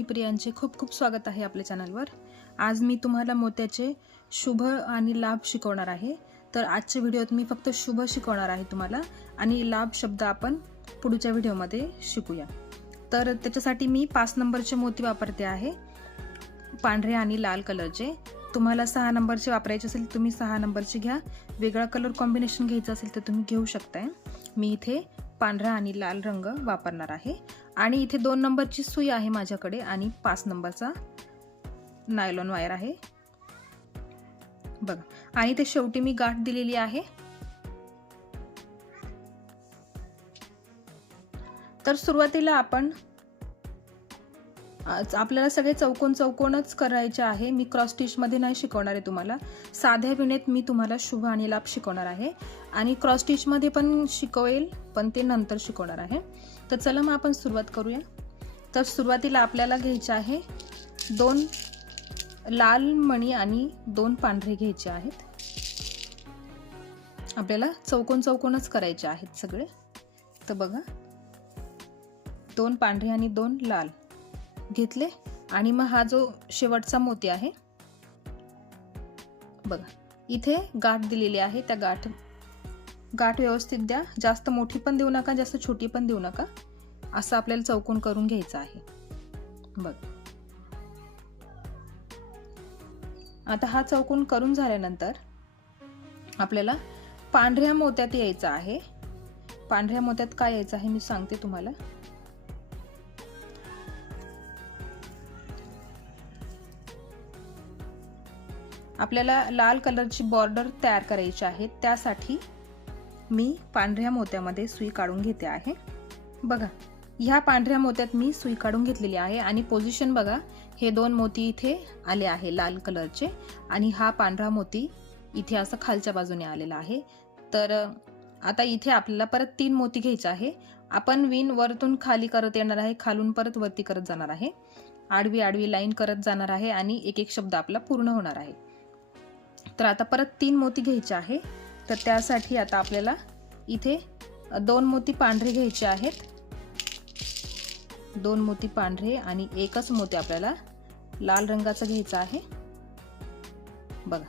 मी प्रियांचे खूप खूप स्वागत आहे आपल्या चॅनलवर। आज मी तुम्हाला मोत्याचे शुभ आणि लाभ शिकवणार आहे। तर आजच्या व्हिडिओत मी फक्त शुभ शिकवणार आहे तुम्हाला आणि लाभ शब्द आपण पुढच्या व्हिडिओमध्ये शिकूया। तर त्याच्यासाठी मी 5 नंबरचे मोती वापरते आहे, पांढरे आणि लाल कलरचे। तुम्हाला 6 नंबरचे वापरायचे असेल तुम्ही 6 नंबरचे घ्या, वेगळा कलर कॉम्बिनेशन घ्यायचा असेल तर तुम्ही घेऊ शकता। मी इथे पांढरा आणि लाल रंग वापरणार आहे आणि इथे 2 नंबरची सुई आहे माझ्याकडे आणि 5 नंबरचा नायलॉन वायर आहे बघा। आणि ते शेवटी मी गाठ दिलेली आहे। तर सुरुवातीला आपल्याला सगळे चौकोन चौकोनच करायचे आहे। मी क्रॉस स्टिच मध्ये नाही शिकवणार आहे तुम्हाला, साध्या विणेत मी तुम्हाला शुभ आणि लाभ शिकवणार आहे आणि क्रॉस स्टिच मध्ये पण शिकवेल, पण ते नंतर शिकवणार आहे। तर चला मग आपण सुरुवात करूया। तर सुरुवातीला आपल्याला घ्यायचे आहे 2 लाल मणी आणि 2 पांढरे घ्यायचे आहेत। आपल्याला चौकोन चौकोनच करायचे आहेत सगळे। तर बघा 2 पांढरे आणि 2 लाल घेतले आणि मग हा जो शेवटचा मोती आहे बघा, इथे गाठ दिलेली आहे। त्या गाठ व्यवस्थित द्या, जास्त मोठी पण देऊ नका जास्त छोटी पण देऊ नका, असं आपल्याला चौकोन करून घ्यायचं आहे बघा। आता हा चौकोन करून झाल्यानंतर आपल्याला पांढऱ्या मोत्यात यायचं आहे। पांढऱ्या मोत्यात काय यायचं आहे मी सांगते तुम्हाला। आपल्याला लाल कलरची बॉर्डर तयार करायची आहे, त्यासाठी मी पांढऱ्या मोत्यामध्ये सुई काढून घेते आहे बघा। ह्या पांढऱ्या मोत्यात मी सुई काढून घेतलेली आहे आणि पोझिशन बघा, हे 2 मोती इथे आले आहे लाल कलरचे आणि हा पांढरा मोती इथे असं खालच्या बाजूने आलेला आहे। तर आता इथे आपल्याला परत 3 मोती घ्यायचे आहे। आपण विण वरतून खाली करत येणार आहे, खालून परत वरती करत जाणार आहे, आडवी आडवी लाईन करत जाणार आहे आणि एक एक शब्द आपला पूर्ण होणार आहे। तर आता परत 3 मोती घ्यायचे आहे। तर त्यासाठी आता आपल्याला इथे 2 मोती पांढरे घ्यायचे आहेत, 2 मोती पांढरे आणि एकच मोती आपल्याला लाल रंगाचा घ्यायचा आहे बघा।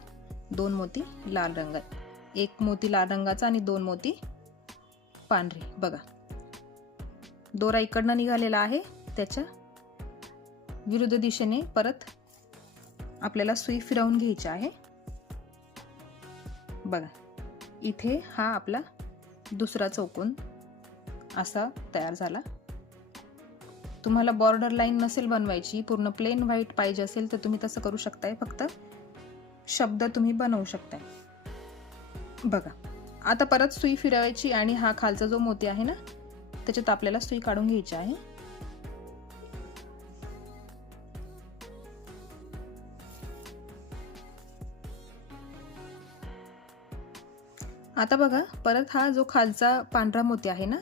2 मोती लाल रंगात, 1 मोती लाल रंगाचा आणि 2 मोती पांढरे बघा। दोरा इकडनं निघालेला आहे, त्याच्या विरुद्ध दिशेने परत आपल्याला सुई फिरवून घ्यायची आहे बघा। इथे हा आपला दुसरा चौकोन असा तयार झाला। तुम्हाला बॉर्डर लाईन नसेल बनवायची, पूर्ण प्लेन व्हाईट पाहिजे असेल तर तुम्ही तसं करू शकताय, फक्त शब्द तुम्ही बनवू शकताय बघा। आता परत सुई फिरवायची आणि हा खालचा जो मोती आहे ना त्याच्यात आपल्याला सुई काढून घ्यायची आहे। आता बघा परत हा जो खालचा पांढरा मोती आहे ना,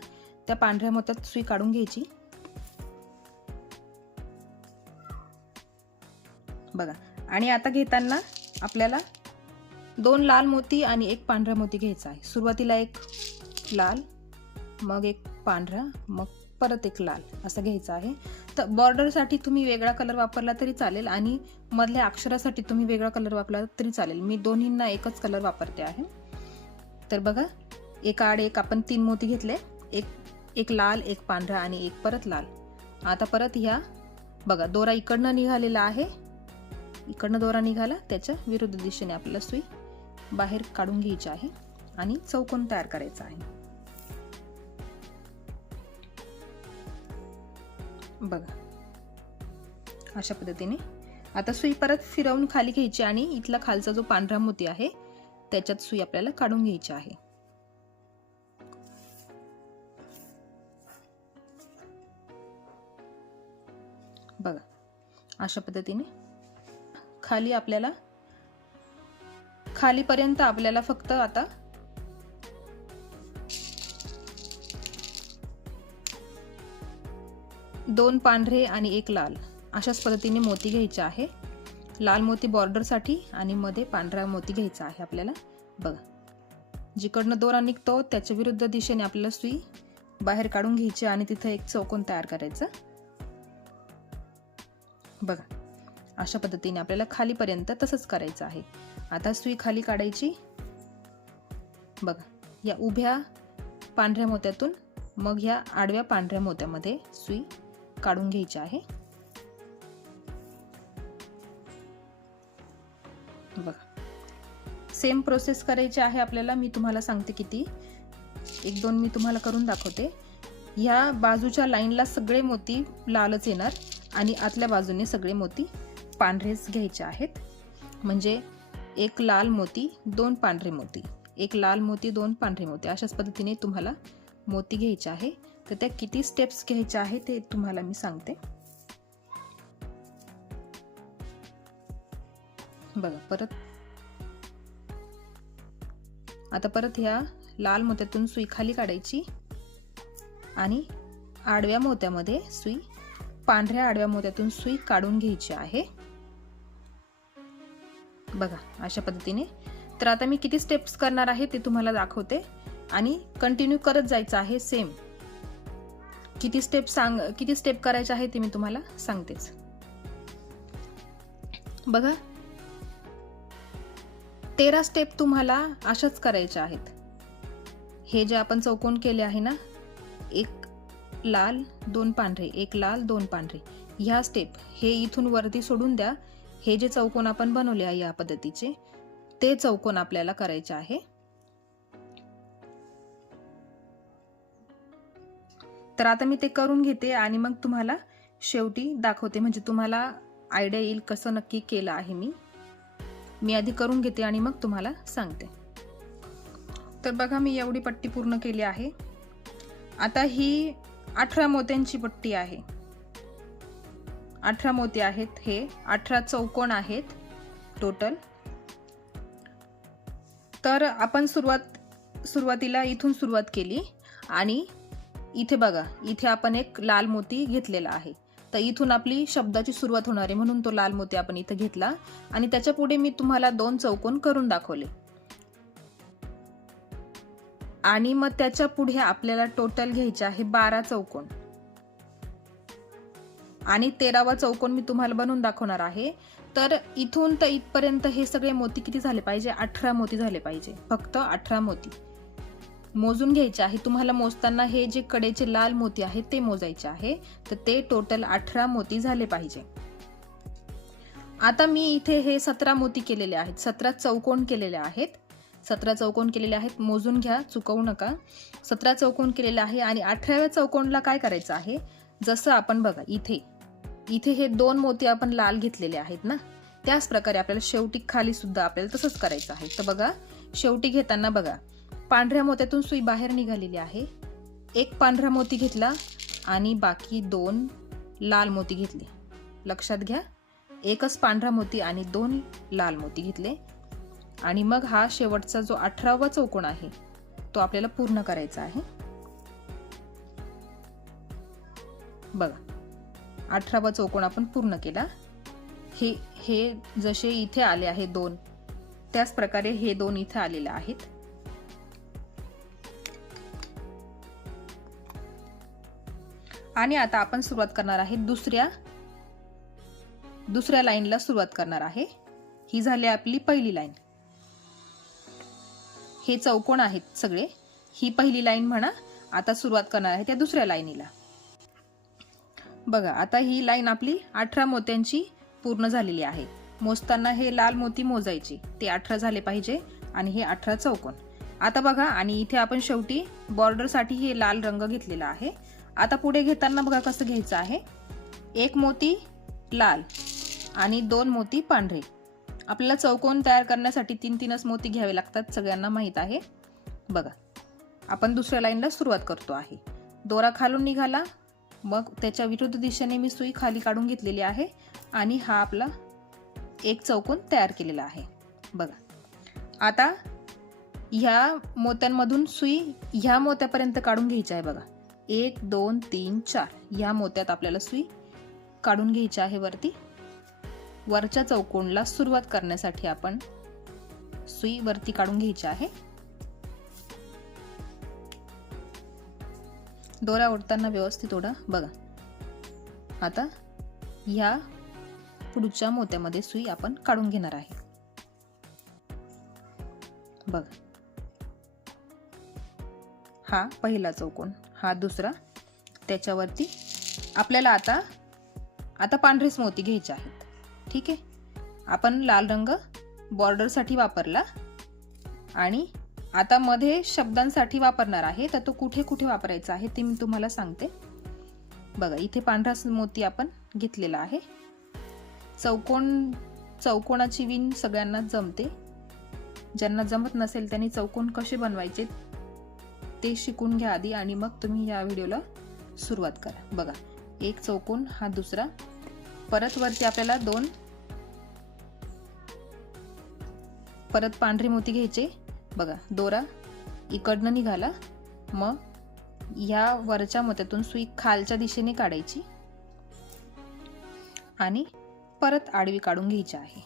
त्या पांढऱ्या मोत्यात सुई काढून घ्यायची बघा। आणि आता घेताना आपल्याला 2 लाल मोती आणि 1 पांढरा मोती घ्यायचा आहे। सुरुवातीला 1 लाल, मग 1 पांढरा, मग परत 1 लाल असं घ्यायचं आहे। तर बॉर्डर साठी तुम्ही वेगळा कलर वापरला तरी चालेल आणि मधल्या अक्षरासाठी तुम्ही वेगळा कलर वापरला तरी चालेल। मी दोन्हींना एकच कलर वापरते आहे। तर बघा एका आड एक आपण 3 मोती घेतले, एक लाल, 1 पांढरा आणि 1 परत लाल। आता परत ह्या बघा दोरा इकडनं निघालेला आहे, इकडनं दोरा निघाला, त्याच्या विरुद्ध दिशेने आपल्याला सुई बाहेर काढून घ्यायची आहे आणि चौकोन तयार करायचा आहे बघा अशा पद्धतीने। आता सुई परत फिरवून खाली घ्यायची आणि इथला खालचा जो पांढरा मोती आहे त्याच्यात सुई आपल्याला काढून घ्यायची आहे बघा अशा पद्धतीने। खालीपर्यंत आपल्याला फक्त आता दोन पांढरे आणि 1 लाल अशाच पद्धतीने मोती घ्यायचे आहे। लाल मोती बॉर्डर साठी आणि मध्ये पांढरा मोती घ्यायचा आहे आपल्याला बघा। जिकडनं दोरा निघतो त्याच्या विरुद्ध दिशेने आपल्याला सुई बाहेर काढून घ्यायची आणि तिथे एक चौकोन तयार करायचा बघा अशा पद्धतीने आपल्याला खालीपर्यंत तसंच करायचं आहे. आता सुई खाली काढायची. बघा या उभ्या पांढऱ्या मोत्यातून मग ह्या आडव्या पांढऱ्या मोत्यामध्ये सुई काढून घ्यायची आहे. बघा सेम प्रोसेस करायची आहे आपल्याला. मी तुम्हाला सांगते किती, 1-2 मी तुम्हाला करून दाखवते. ह्या बाजूच्या लाईनला सगळे मोती लालच येणार आणि आतल्या बाजूने सगळे मोती पांढरेच घ्यायचे आहेत. म्हणजे एक लाल मोती 2 पांढरे मोती, एक लाल मोती 2 पांढरे मोती, अशाच पद्धतीने तुम्हाला मोती घ्यायचे आहे. तर त्या किती स्टेप्स घ्यायच्या आहे ते तुम्हाला मी सांगते. बघा परत ह्या लाल मोत्यातून सुई खाली काढायची आणि आडव्या मोत्यामध्ये सुई, पांढऱ्या आडव्या मोत्यातून सुई काढून घ्यायची आहे. बघा अशा पद्धतीने. तर आता मी किती स्टेप्स करणार आहे ते तुम्हाला दाखवते आणि कंटिन्यू करत जायचं आहे. सेम किती स्टेप करायचे आहे ते मी तुम्हाला सांगतेच. बघा 13 स्टेप तुम्हाला अशाच करायच्या आहेत. हे जे आपण चौकोन केले आहे ना, 1 लाल 2 पांढरे, 1 लाल 2 पांढरे, ह्या स्टेप हे इथून वरती सोडून द्या. हे जे चौकोन आपण बनवले आहे या पद्धतीचे, ते चौकोन आपल्याला करायचे आहे. तर आता मी ते करून घेते आणि मग तुम्हाला शेवटी दाखवते, म्हणजे तुम्हाला आयडिया येईल कसं नक्की केलं आहे मी आधी करून घेते आणि मग तुम्हाला सांगते. तर बघा मी एवढी पट्टी पूर्ण केली आहे. आता ही 18 मोत्यांची पट्टी आहे. 18 मोती आहेत. हे 18 चौकोन आहेत टोटल. तर आपण सुरुवातीला इथून सुरुवात केली आणि इथे बघा, इथे आपण एक लाल मोती घेतलेला आहे. तर इथून आपली शब्दाची सुरुवात होणार आहे, म्हणून तो लाल मोती आपण इथे घेतला आणि त्याच्या पुढे मी तुम्हाला 2 चौकोन करून दाखवले. आणि मग त्याच्या पुढे आपल्याला टोटल घ्यायचे आहे 12 चौकोन आणि 13वा चौकोन मी तुम्हाला बनवून दाखवणार आहे. तर इथून तर इथपर्यंत हे सगळे मोती किती झाले पाहिजे? 18 मोती झाले पाहिजे. फक्त 18 मोती मोजून घ्यायचे आहे. तुम्हाला मोजताना हे जे कडेचे लाल मोती आहेत ते मोजायचे आहे. तर ते टोटल 18 मोती झाले पाहिजे. आता मी इथे हे 17 मोती केलेले आहेत, 17 चौकोन केलेले आहेत. 17 चौकोन केलेले आहेत, मोजून घ्या, चुकवू नका. 17 चौकोन केलेले आहे आणि 18व्या चौकोनला काय करायचं आहे, जसं आपण बघा इथे हे 2 मोती आपण लाल घेतलेले आहेत ना, त्याच प्रकारे आपल्याला शेवटी खाली सुद्धा आपल्याला तसंच करायचं आहे. तर बघा शेवटी घेताना बघा पांढऱ्या मोत्यातून सुई बाहेर निघालेली आहे. एक पांढरा मोती घेतला आणि बाकी 2 लाल मोती घेतले. लक्षात घ्या, एकच पांढरा मोती आणि 2 लाल मोती घेतले आणि मग हा शेवटचा जो 18वा चौकोन आहे तो आपल्याला पूर्ण करायचा आहे. बघा 18वा चौकोन आपण पूर्ण केला. हे जसे इथे आले आहे 2, त्याच प्रकारे हे 2 इथे आलेले आहेत. आणि आता आपण सुरुवात करणार आहे दुसऱ्या लाईनला सुरुवात करणार आहे. ही झाली आपली पहिली लाईन. हे चौकोन आहेत सगळे, ही पहिली लाईन म्हणा. आता सुरुवात करणार आहे त्या दुसऱ्या लाईनीला. बघा आता ही लाईन आपली 18 मोत्यांची पूर्ण झालेली आहे. मोजताना हे लाल मोती मोजायचे, ते 18 झाले पाहिजे आणि हे 18 चौकोन. आता बघा, आणि इथे आपण शेवटी बॉर्डर साठी हे लाल रंग घेतलेला आहे. आता पुढे घेताना बघा कसं घ्यायचं आहे, 1 मोती लाल आणि 2 मोती पांढरे. आपल्याला चौकोन तयार करण्यासाठी 3-3च मोती घ्यावे लागतात, सगळ्यांना माहित आहे. बघा आपण दुसऱ्या लाईनला सुरुवात करतो आहे. दोरा खालून निघाला, मग त्याच्या विरुद्ध दिशेने मी सुई खाली काढून घेतलेली आहे आणि हा आपला एक चौकोन तयार केलेला आहे. बघा आता ह्या मोत्यांमधून सुई ह्या मोत्यापर्यंत काढून घ्यायची आहे. बघा 1 2 3 4 ह्या मोत्यात आपल्याला सुई काढून घ्यायची आहे. वरच्या चौकोनला सुरुवात करण्यासाठी आपण सुई वरती काढून घ्यायची आहे. दोरा ओढताना व्यवस्थित ओढा. बघा आता ह्या पुढच्या मोत्यामध्ये सुई आपण काढून घेणार आहे। बघ, हा पहिला चौकोन, हा दुसरा, त्याच्यावरती आपल्याला आता पांढरेच मोती घ्यायचे आहेत। ठीक आहे, आपण लाल रंग बॉर्डर साठी वापरला आणि आता मध्ये शब्दांसाठी वापरणार आहे, तर तो कुठे कुठे वापरायचा आहे ते मी तुम्हाला सांगते। बघा, इथे पांढरा मोती आपण घेतलेला आहे। चौकोनाची विण सगळ्यांना जमते, ज्यांना जमत नसेल त्यांनी चौकोन कसे बनवायचे ते शिकून घ्या आधी आणि मग तुम्ही या व्हिडिओला सुरुवात करा। बघा, एक चौकोन, हा दुसरा, परत वरती आपल्याला परत पांढरे मोती घ्यायचे। बघा, दोरा इकडनं निघाला, मग या वरच्या मोत्यातून सुई खालच्या दिशेने काढायची आणि परत आडवी काढून घ्यायची आहे।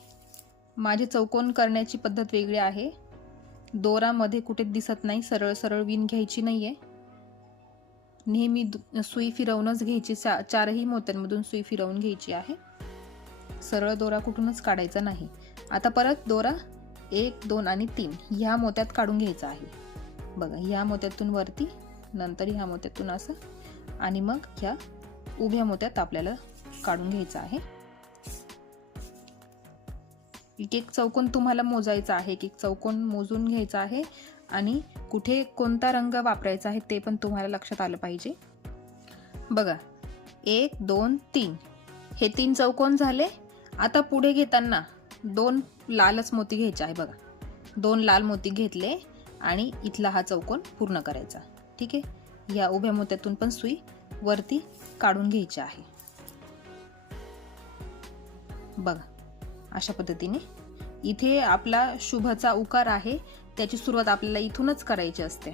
माझे चौकोन करण्याची पद्धत वेगळी आहे। दोरा मध्ये कुठे दिसत नाही, सरळ सरळ विण घ्यायची नाहीये, नेहमी सुई फिरवूनच घ्यायची। चारही मोत्यांमधून सुई फिरवून घ्यायची आहे, सरळ दोरा कुठूनच काढायचा नाही। आता परत दोरा 1 2 आणि 3 ह्या मोत्यात काढून घ्यायचा आहे। बघा, ह्या मोत्यातून वरती, नंतर ह्या मोत्यातून असं, आणि मग ह्या उभ्या मोत्यात आपल्याला काढून घ्यायचा आहे। एक एक चौकोन तुम्हाला मोजायचा आहे, एक एक चौकोन मोजून घ्यायचा आहे आणि कुठे कोणता रंग वापरायचा आहे ते पण तुम्हाला लक्षात आलं पाहिजे। बघा, 1 2 3 हे 3 चौकोन झाले। आता पुढे घेताना 2 लालच मोती घ्यायचे आहे। बघा, 2 लाल मोती घेतले आणि इथला हा चौकोन पूर्ण करायचा। ठीक आहे, या उभ्या मोत्यातून पण सुई वरती काढून घ्यायची आहे। बघा, अशा पद्धतीने इथे आपला शुभचा उकार आहे, त्याची सुरुवात आपल्याला इथूनच करायची असते,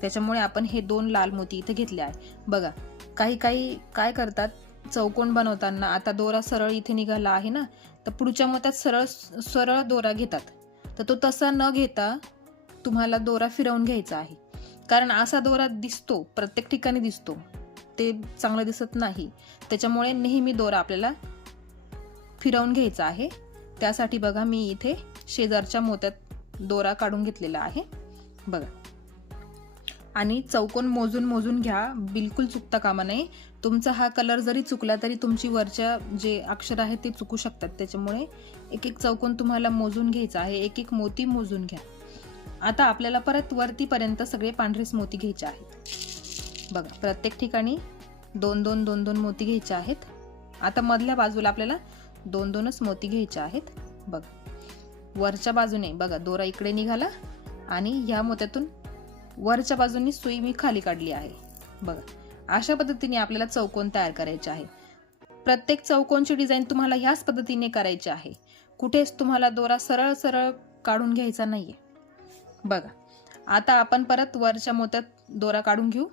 त्याच्यामुळे आपण हे 2 लाल मोती इथे घेतले आहे। बघा, काही काय करतात, चौकोन बनवताना आता दोरा सरळ इथे निघाला आहे ना, तर पुढच्या मोत्यात सरळ सरळ दोरा घेतात, तर तो तसा न घेता तुम्हाला दोरा फिरवून घ्यायचा आहे। कारण असा दोरा दिसतो, प्रत्येक ठिकाणी दिसतो, ते चांगलं दिसत नाही, त्याच्यामुळे नेहमी दोरा आपल्याला फिरवून घ्यायचा आहे। त्यासाठी बघा, मी इथे शेजारच्या मोत्यात दोरा काढून घेतलेला आहे। बघा, आणि चौकोन मोजून घ्या, बिलकुल चुकता कामा नये। तुमचा हा कलर जरी चुकला तरी तुमची वरच्या जे अक्षर आहेत ते चुकू शकतात, त्याच्यामुळे एक एक चौकोन तुम्हाला मोजून घ्यायचा आहे, एक एक मोती मोजून घ्या। आता आपल्याला परत वरतीपर्यंत सगळे पांढरेच मोती घ्यायचे आहेत। बघा, प्रत्येक ठिकाणी 2 2 2 2 मोती घ्यायचे आहेत। आता मधल्या बाजूला आपल्याला 2 2च मोती घ्यायचे आहेत। बघा, वरच्या बाजूने बघा दोरा इकडे निघाला आणि ह्या मोत्यातून वरच्या बाजूनी सुई मी खाली काढली आहे। बघा, अशा पद्धतीने आपल्याला चौकोन तयार करायचे आहे। प्रत्येक चौकोनची डिझाईन तुम्हाला ह्याच पद्धतीने करायची आहे, कुठेच तुम्हाला दोरा सरळ सरळ काढून घ्यायचा नाहीये। बघा, आता आपण परत वरच्या मोत्यात दोरा काढून घेऊ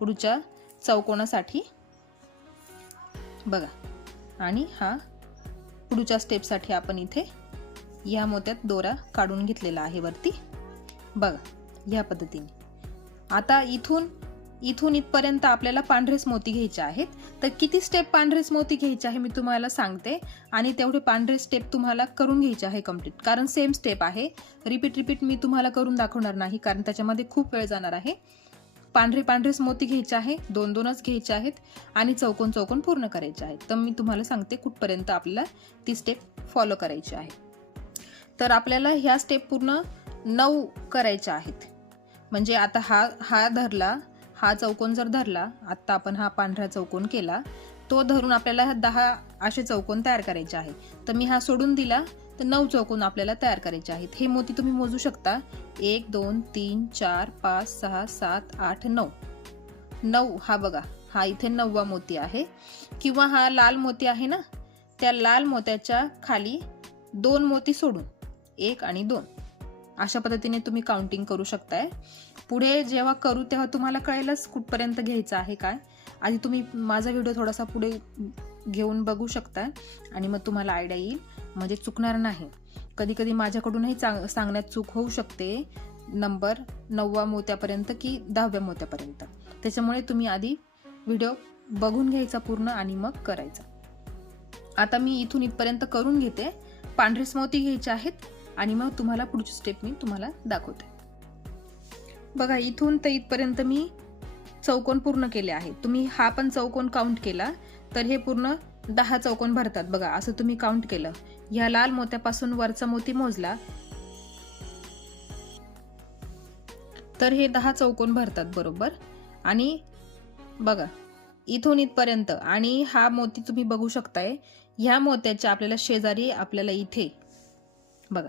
पुढच्या चौकोनासाठी। बघा, आणि हा पुढच्या स्टेपसाठी आपण इथे या मोत्यात दोरा काढून घेतलेला आहे वरती। बघा, या पद्धतीने आता इथून इथपर्यंत आपल्याला पांढरेच मोती घ्यायचे आहेत। तर किती स्टेप पांढरेच मोती घ्यायचे आहे मी तुम्हाला सांगते, आणि तेवढे पांढरे स्टेप तुम्हाला करून घ्यायचे आहे कंप्लीट, कारण सेम स्टेप आहे। रिपीट मी तुम्हाला करून दाखवणार नाही, कारण त्याच्यामध्ये खूप वेळ जाणार आहे। पांढरेच मोती घ्यायचे आहे, 2 2च घ्यायचे आहेत आणि चौकोन पूर्ण करायचे आहेत। तर मी तुम्हाला सांगते कुठपर्यंत आपल्याला ती स्टेप फॉलो करायची आहे। तर आपल्याला ह्या स्टेप पूर्ण 9 करायच्या आहेत। म्हणजे आता हा धरला, हा चौकोन जर धरला, आता आपण हा पांढरा चौकोन केला, तो धरून आपल्याला 10 असे चौकोन तयार करायचे आहे। तर मी हा सोडून दिला, तर 9 चौकोन आपल्याला तयार करायचे आहेत। हे मोती तुम्ही मोजू शकता, 1 2 3 4 5 6 7 8 9 9। हा बघा, हा इथे 9वा मोती आहे, किंवा हा लाल मोती आहे ना, त्या लाल मोत्याच्या खाली 2 मोती सोडून 1 आणि 2 अशा पद्धतीने तुम्ही काउंटिंग करू शकताय। पुढे जेव्हा करू तेव्हा तुम्हाला कळेलच कुठपर्यंत घ्यायचं आहे काय। आधी तुम्ही माझा व्हिडिओ थोडासा पुढे घेऊन बघू शकता आणि मग तुम्हाला आयडिया येईल, म्हणजे चुकणार नाही। कधी कधी माझ्याकडूनही सांगण्यात चूक होऊ शकते, नंबर 9व्या मोत्यापर्यंत की 10व्या मोत्यापर्यंत, त्याच्यामुळे तुम्ही आधी व्हिडिओ बघून घ्यायचा पूर्ण आणि मग करायचा। आता मी इथून इथपर्यंत करून घेते. पांढरेच मोती घ्यायचे आहेत आणि मग तुम्हाला पुढची स्टेप मी तुम्हाला दाखवते. बघा, इथून तर इथपर्यंत मी चौकोन पूर्ण केले आहे. तुम्ही हा पण चौकोन काउंट केला तर हे पूर्ण 10 चौकोन भरतात. बघा, असं तुम्ही काउंट केलं, ह्या लाल मोत्यापासून वरचा मोती मोजला तर हे 10 चौकोन भरतात बरोबर. आणि बघा, इथून इथपर्यंत, आणि हा मोती तुम्ही बघू शकताय, ह्या मोत्याच्या आपल्याला शेजारी आपल्याला इथे बघा,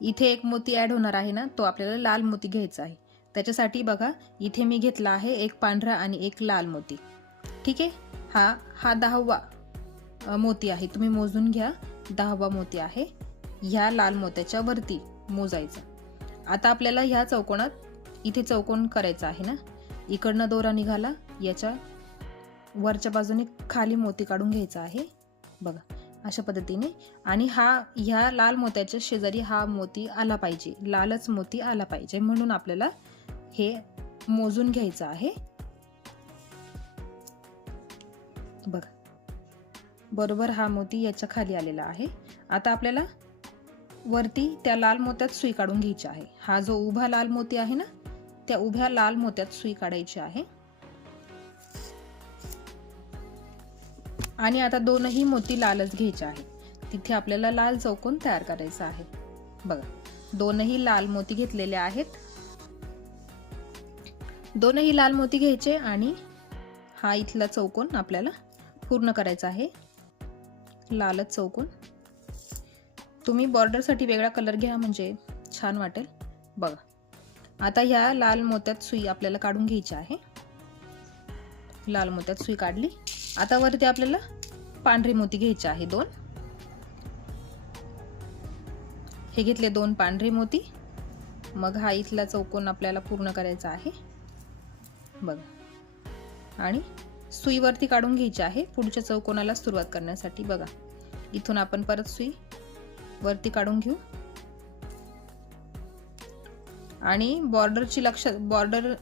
इथे एक मोती ऍड होणार आहे ना, तो आपल्याला लाल मोती घ्यायचा आहे. त्याच्यासाठी बघा, इथे मी घेतला आहे एक पांढरा आणि एक लाल मोती. ठीक आहे, हा 10वा मोती आहे. तुम्ही मोजून घ्या, 10वा मोती आहे. ह्या लाल मोत्याच्या वरती मोजायचा. आता आपल्याला ह्या चौकोनात इथे चौकोन करायचा आहे ना, इकडनं दोरा निघाला, याच्या वरच्या बाजूने खाली मोती काढून घ्यायचा आहे. बघा, अशा पद्धतीने. आणि ह्या लाल मोत्याच्या शेजारी हा मोती आला पाहिजे, लालच मोती आला पाहिजे, म्हणून आपल्याला हे मोजून घ्यायचं आहे. बघा, बरोबर हा मोती याच्या खाली आलेला आहे. आता आपल्याला वरती त्या लाल मोत्यात सुई काढून घ्यायची आहे. हा जो उभा लाल मोती आहे ना, त्या उभ्या लाल मोत्यात सुई काढायची आहे. आणि आता दोनही मोती लालच घ्यायचे आहे. तिथे आपल्याला लाल चौकोन तयार करायचा आहे. बघा, दोनही लाल मोती घेतलेले आहेत. दोनही लाल मोती घ्यायचे आणि हा इथला चौकोन आपल्याला पूर्ण करायचा आहे, लालच चौकोन. तुम्ही बॉर्डरसाठी वेगळा कलर घ्या, म्हणजे छान वाटेल. बघा, आता ह्या लाल मोत्यात सुई आपल्याला काढून घ्यायची आहे. लाल मोत्यात सुई काढली. आता वरती आपल्याला पांढरे मोती घ्यायचे आहे 2. हे घेतले 2 पांढरे मोती. मग हा इथला चौकोन आपल्याला पूर्ण करायचा आहे. बघा, आणि सुई वरती काढून घ्यायची आहे पुढच्या चौकोनाला सुरुवात करण्यासाठी. बघा, इथून आपण परत सुई वरती काढून घेऊ. आणि बॉर्डर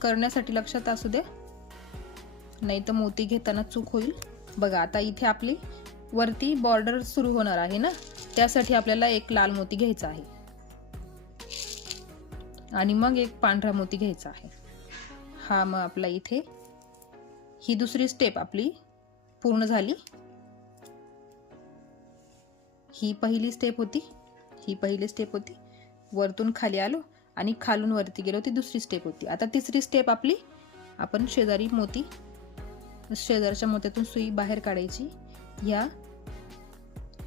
करण्यासाठी लक्षात असू दे, नाही तर मोती घेताना चूक होईल. बघा, आता इथे आपली वरती बॉर्डर सुरू होणार आहे ना, त्यासाठी आपल्याला एक लाल मोती घ्यायचा आहे आणि मग एक पांढरा मोती घ्यायचा आहे. हा मग आपला इथे ही दुसरी स्टेप आपली पूर्ण झाली. ही पहिली स्टेप होती. वरतून खाली आलो आणि खालून वरती गेलो, ती दुसरी स्टेप होती. आता तिसरी स्टेप आपली, आपण शेजारच्या मोत्यातून सुई बाहेर काढायची. या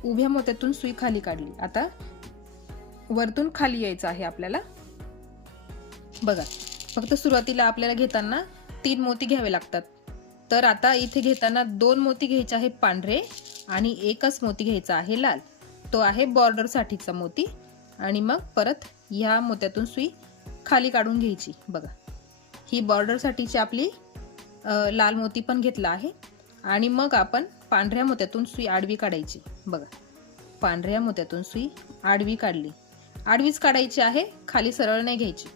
उभ्या मोत्यातून सुई खाली काढली. आता वरतून खाली यायचं आहे आपल्याला. बघा, फक्त सुरुवातीला आपल्याला घेताना 3 मोती घ्यावे लागतात. तर आता इथे घेताना 2 मोती घ्यायचे आहेत पांढरे आणि एकच मोती घ्यायचा आहे लाल. तो आहे बॉर्डर साठीचा मोती. आणि मग परत ह्या मोत्यातून सुई खाली काढून घ्यायची. बघा, ही बॉर्डर साठीची आपली लाल मोती पण घेतला आहे. आणि मग आपण पांढऱ्या मोत्यातून सुई आडवी काढायची. बघा, पांढऱ्या मोत्यातून सुई आडवी काढली. आडवीच काढायची आहे, खाली सरळ नाही घ्यायची.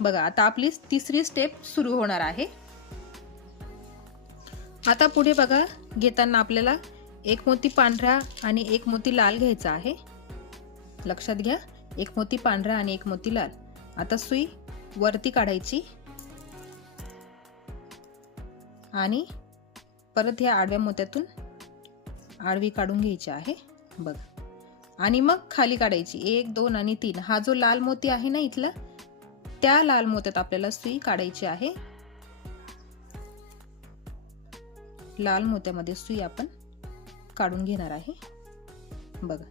बघा, आता आपली तिसरी स्टेप सुरू होणार आहे. आता पुढे बघा, घेताना आपल्याला एक मोती पांढरा आणि एक मोती लाल घ्यायचा आहे. लक्षात घ्या, एक मोती पांढरा आणि एक मोती लाल. आता सुई वरती काढायची आणि परत ह्या आडव्या मोत्यातून आडवी काढून घ्यायची आहे. बघा, आणि मग खाली काढायची 1 2 आणि 3. हा जो लाल मोती आहे ना इथला, त्या लाल मोत्यात आपल्याला सुई काढायची आहे. लाल मोत्यामध्ये सुई आपण काढून घेणार आहे. बघा,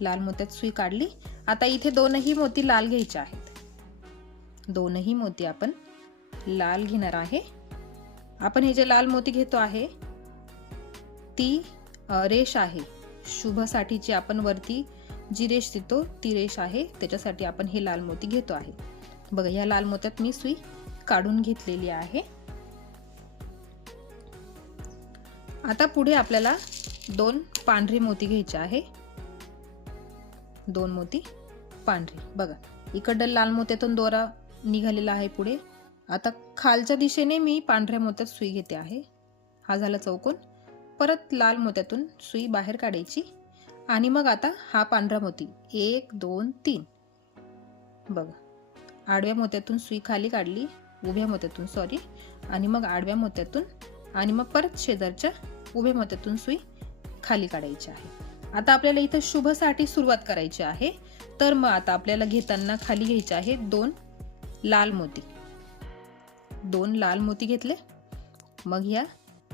लाल मोत्यात सुई काढली. आता इथे 2ही मोती लाल घ्यायचे आहेत. 2ही मोती आपण लाल घेणार आहे. आपण हे जे लाल मोती घेतो आहे, ती रेष आहे शुभसाठीची. आपण वरती जी रेष देतो ती रेष आहे, त्याच्यासाठी आपण हे लाल मोती घेतो आहे. बघा, या लाल मोत्यात मी सुई काढून घेतलेली आहे. आता पुढे आपल्याला 2 पांढरे मोती घ्यायचे आहे. 2 मोती पांढरे. बघा, इकडं लाल मोत्यातून दोरा निघालेला आहे पुढे. आता खालच्या दिशेने मी पांढऱ्या मोत्यात सुई घेते आहे. हा झाला चौकोन. परत लाल मोत्यातून सुई बाहेर काढायची आणि मग आता हा पांढरा मोती 1 2 3 बघा आडव्या मोत्यातून सुई खाली काढली, उभ्या मोत्यातून सॉरी, आणि मग आडव्या मोत्यातून आणि मग परत शेजारच्या उभ्या मोत्यातून सुई खाली काढायची आहे. आता आपल्याला इथं शुभसाठी सुरुवात करायची आहे. तर मग आता आपल्याला घेताना खाली घ्यायचे आहे 2 लाल मोती. 2 लाल मोती घेतले. मग या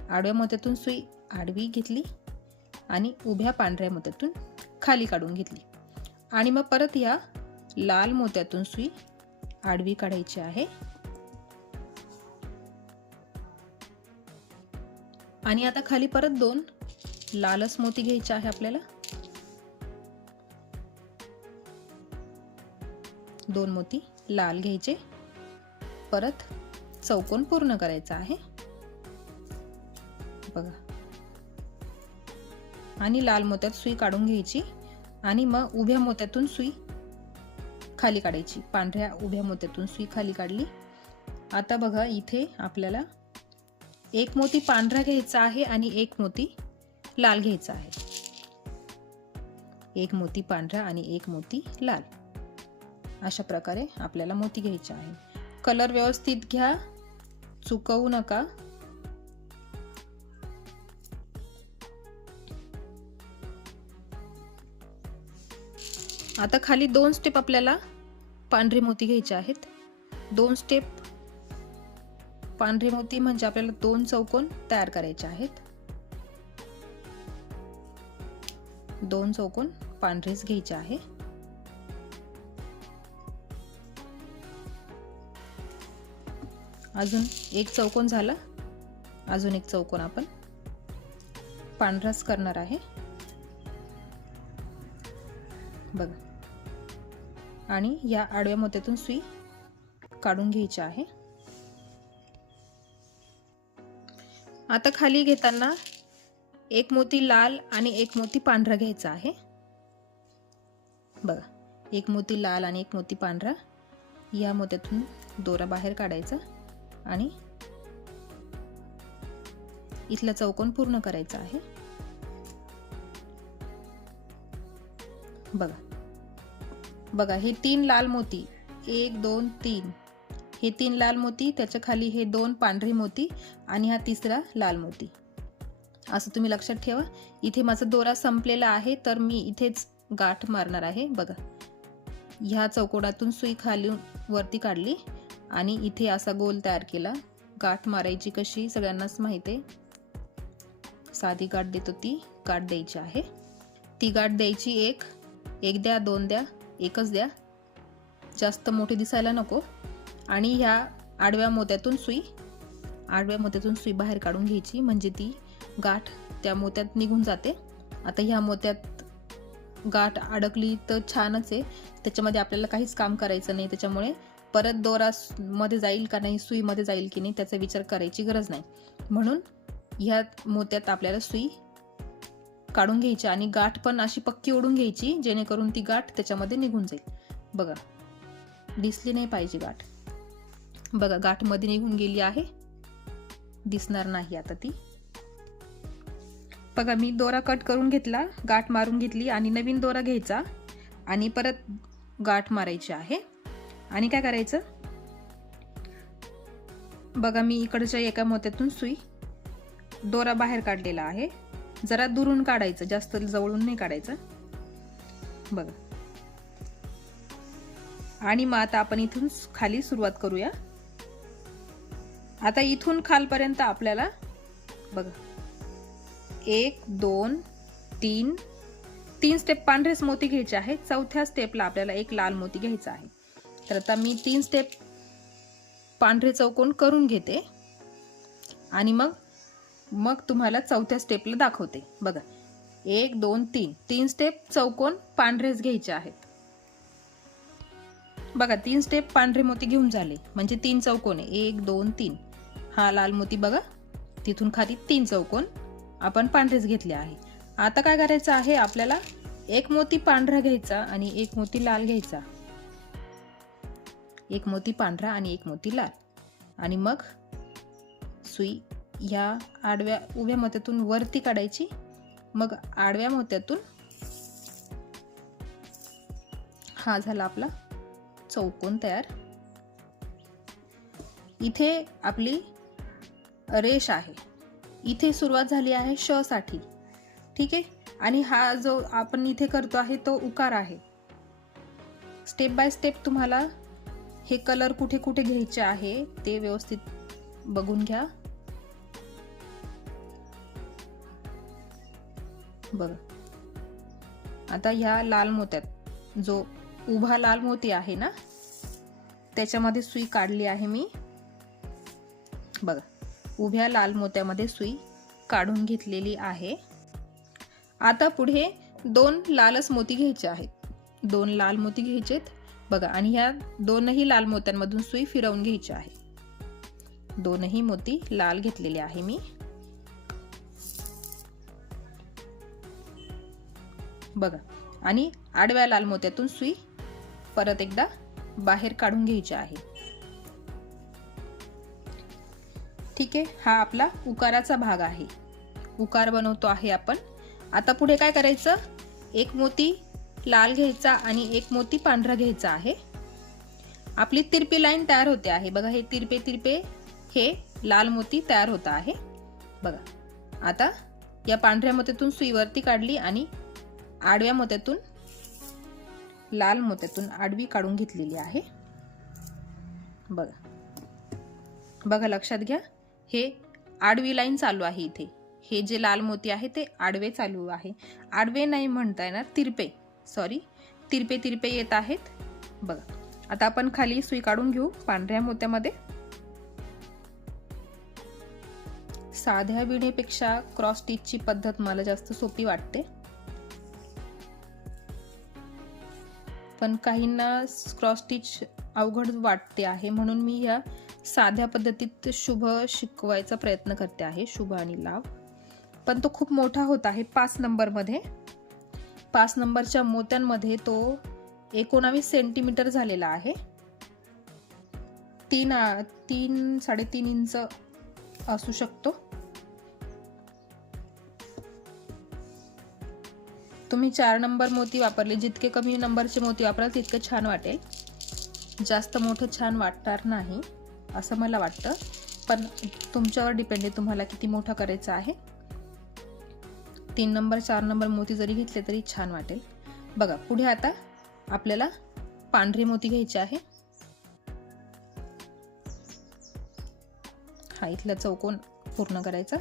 आडव्या मोत्यातून सुई आडवी घेतली आणि उभ्या पांढऱ्या मोत्यातून खाली काढून घेतली आणि मग परत या लाल मोत्यातून सुई आडवी काढायची आहे आणि आता खाली परत 2 लालच मोती घ्यायचे आहे आपल्याला. 2 मोती लाल घ्यायचे, परत चौकोन पूर्ण करायचा आहे बघा आणि लाल मोत्यात सुई काढून घ्यायची आणि मग उभ्या मोत्यातून सुई खाली काढायची. पांढऱ्या उभ्या मोत्यातून सुई खाली काढली. आता बघा इथे आपल्याला 1 मोती पांढरा घ्यायचा आहे आणि 1 मोती लाल घ्यायचा आहे. 1 मोती पांढरा आणि 1 मोती लाल, अशा प्रकारे आपल्याला मोती घ्यायचे आहे. कलर व्यवस्थित घ्या, चुकवू नका. आता खाली 2 स्टेप आपल्याला पांढरे मोती घ्यायचे आहेत. 2 स्टेप पांढरे मोती म्हणजे आपल्याला 2 चौकोन तयार करायचे आहेत. 2 चौकोन पांढरेच घ्यायचे आहे. अजून 1 चौकोन झाला. अजून 1 चौकोन आपण पांढराच करणार आहे बघा आणि या आडव्या मोत्यातून सुई काढून घ्यायची आहे. आता खाली घेताना 1 मोती लाल आणि 1 मोती पांढरा घ्यायचा आहे बघा. 1 मोती लाल आणि 1 मोती पांढरा. या मोत्यातून दोरा बाहेर काढायचा आणि इथला चौकोन पूर्ण करायचा आहे बघा. बघा हे 3 लाल मोती 1 2 3 हे 3 लाल मोती, त्याच्या खाली हे 2 पांढरे मोती आणि हा 3रा लाल मोती, असं तुम्ही लक्षात ठेवा. इथे माझा दोरा संपलेला आहे तर मी इथेच गाठ मारणार आहे बघा. ह्या चौकोनातून सुई खाली वरती काढली आणि इथे असा गोल तयार केला. गाठ मारायची कशी सगळ्यांनाच माहिती आहे. साधी गाठ देतो ती गाठ द्यायची आहे. ती गाठ द्यायची एक द्या, 2 द्या, एकच द्या, जास्त मोठी दिसायला नको. आणि ह्या आडव्या मोत्यातून सुई बाहेर काढून घ्यायची म्हणजे ती गाठ त्या मोत्यात निघून जाते. आता ह्या मोत्यात गाठ अडकली तर छानच आहे, त्याच्यामध्ये आपल्याला काहीच काम करायचं नाही. त्याच्यामुळे परत दोरा मध्ये जाईल का नाही, सुई मध्ये जाईल की नाही त्याचा विचार करायची गरज नाही. म्हणून ह्या मोत्यात आपल्याला सुई काढून घ्यायची आणि गाठ पण अशी पक्की ओढून घ्यायची जेणेकरून ती गाठ त्याच्यामध्ये निघून जाईल बघा. दिसली नाही पाहिजे गाठ बघा. गाठ मध्ये निघून गेली आहे, दिसणार नाही आता ती बघा. मी दोरा कट करून घेतला, गाठ मारून घेतली आणि नवीन दोरा घ्यायचा आणि परत गाठ मारायची आहे. आणि काय करायचं बघा, मी इकडच्या एका मोत्यातून सुई दोरा बाहेर काढलेला आहे. जरा दुरून काढायचं, जास्त जवळून नाही काढायचं बघा. आणि मग आता आपण इथून खाली सुरुवात करूया. आता इथून खालपर्यंत आपल्याला बघा 1 2 3 स्टेप पांढरेच मोती घ्यायचे आहेत. 4थ्या स्टेपला आपल्याला 1 लाल मोती घ्यायचा आहे. तर आता मी 3 स्टेप पांढरे चौकोन करून घेते आणि मग तुम्हाला 4थ्या स्टेपला दाखवते बघा. 1 2 3 स्टेप चौकोन पांढरेच घ्यायचे आहेत बघा. 3 स्टेप पांढरे मोती घेऊन झाले म्हणजे 3 चौकोन आहे. 1 2 3 हा लाल मोती बघा, तिथून खाली 3 चौकोन आपण पांढरेच घेतले आहे. आता काय करायचं आहे आपल्याला, 1 मोती पांढरा घ्यायचा आणि 1 मोती लाल घ्यायचा. 1 मोती पांढरा आणि 1 मोती लाल आणि मग सुई ह्या उभ्या मोत्यातून वरती काढायची, मग आडव्या मोत्यातून हा झाला आपला चौकोन तयार. इथे आपली रेष आहे, इथे सुरुवात झाली आहे श साठी. ठीक आहे, आणि हा जो आपण इथे करतो आहे तो उकार आहे. स्टेप बाय स्टेप तुम्हाला हे कलर कुठे कुठे घ्यायचे आहे ते व्यवस्थित बघून घ्या. बघा, आता ह्या लाल मोत्यात जो उभा लाल मोती आहे ना, त्याच्यामध्ये सुई काढली आहे मी. बघा, उभ्या लाल मोत्यामध्ये सुई काढून घेतलेली आहे. आता पुढे 2 लालच मोती घ्यायचे आहेत. 2 लाल मोती घ्यायचेत. बघा, आणि ह्या दोनही लाल मोत्यांमधून सुई फिरवून घ्यायची आहे. दोनही मोती लाल घेतलेले आहे मी. बघा, आणि आडव्या लाल मोत्यातून सुई परत एकदा बाहेर काढून घ्यायची आहे. ठीक आहे, हा आपला उकाराचा भाग आहे. उकार बनवतो आहे आपण. आता पुढे काय करायचं, एक मोती लाल घ्यायचा आणि एक मोती पांढरा घ्यायचा आहे. आपली तिरपी लाईन तयार होते आहे. बघा, हे तिरपे तिरपे हे लाल मोती तयार होत आहे. बघा, आता या पांढऱ्या मोत्यातून सुई वरती काढली आणि आडव्या मोत्यातून लाल मोत्यातून आडवी काढून घेतलेली आहे. बघा, लक्षात घ्या, हे आडवी लाईन चालू आहे. इथे हे जे लाल मोती आहे ते आडवे चालू आहे. आडवे नाही म्हणता येणार, तिरपे तिरपे येत आहेत. बघा, आता आपण खाली सुई काढून घेऊ पांढऱ्या मोत्यामध्ये. साध्या विणेपेक्षा क्रॉस स्टिचची पद्धत मला जास्त सोपी वाटते, पण काहींना क्रॉस स्टिच अवघड वाटते आहे, म्हणून मी या साध्या पद्धतीत शुभ शिकवायचा प्रयत्न करते आहे. शुभ आणि लाभ, पण तो खूप मोठा होत आहे. 5 नंबरमध्ये 5 नंबरच्या मोत्यांमध्ये तो 19 सेंटीमीटर झालेला आहे. 3-3.5 इंच असू शकतो. तुम्ही 4 नंबर मोती वापरले, जितके कमी नंबरचे मोती वापराल तितके छान वाटेल. जास्त मोठं छान वाटणार नाही असं मला वाटतं, पण तुमच्यावर डिपेंड आहे तुम्हाला किती मोठा करायचा आहे. 3 नंबर 4 नंबर मोती जरी घेतले तरी छान वाटेल. बघा, पुढे आता आपल्याला पांढरे मोती घ्यायचे आहे. हा इथला चौकोन पूर्ण करायचा.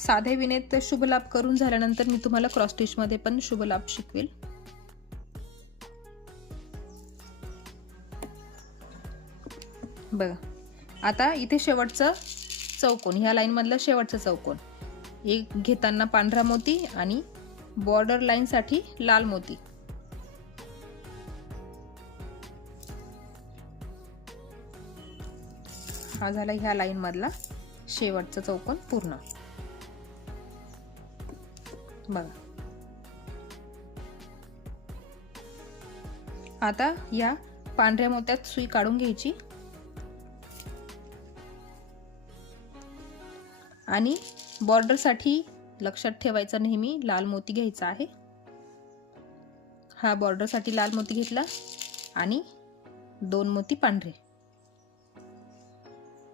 साधे विणेत शुभ लाभ करून झाल्यानंतर मी तुम्हाला क्रॉस स्टिच मध्ये पण शुभ लाभ शिकवेल. बघा, आता इथे शेवटचं चौकोन, ह्या लाईन मधला शेवटचा चौकोन, एक घेताना पांढरा मोती आणि बॉर्डर लाईन साठी लाल मोती. हा झाला ह्या लाईन मधला शेवटचा चौकोन पूर्ण. बघा, आता या पांढऱ्या मोत्यात सुई काढून घ्यायची आणि बॉर्डर साठी लक्षात ठेवायचं, नेहमी लाल मोती घ्यायचा आहे. हा बॉर्डर साठी लाल मोती घेतला आणि 2 मोती पांढरे,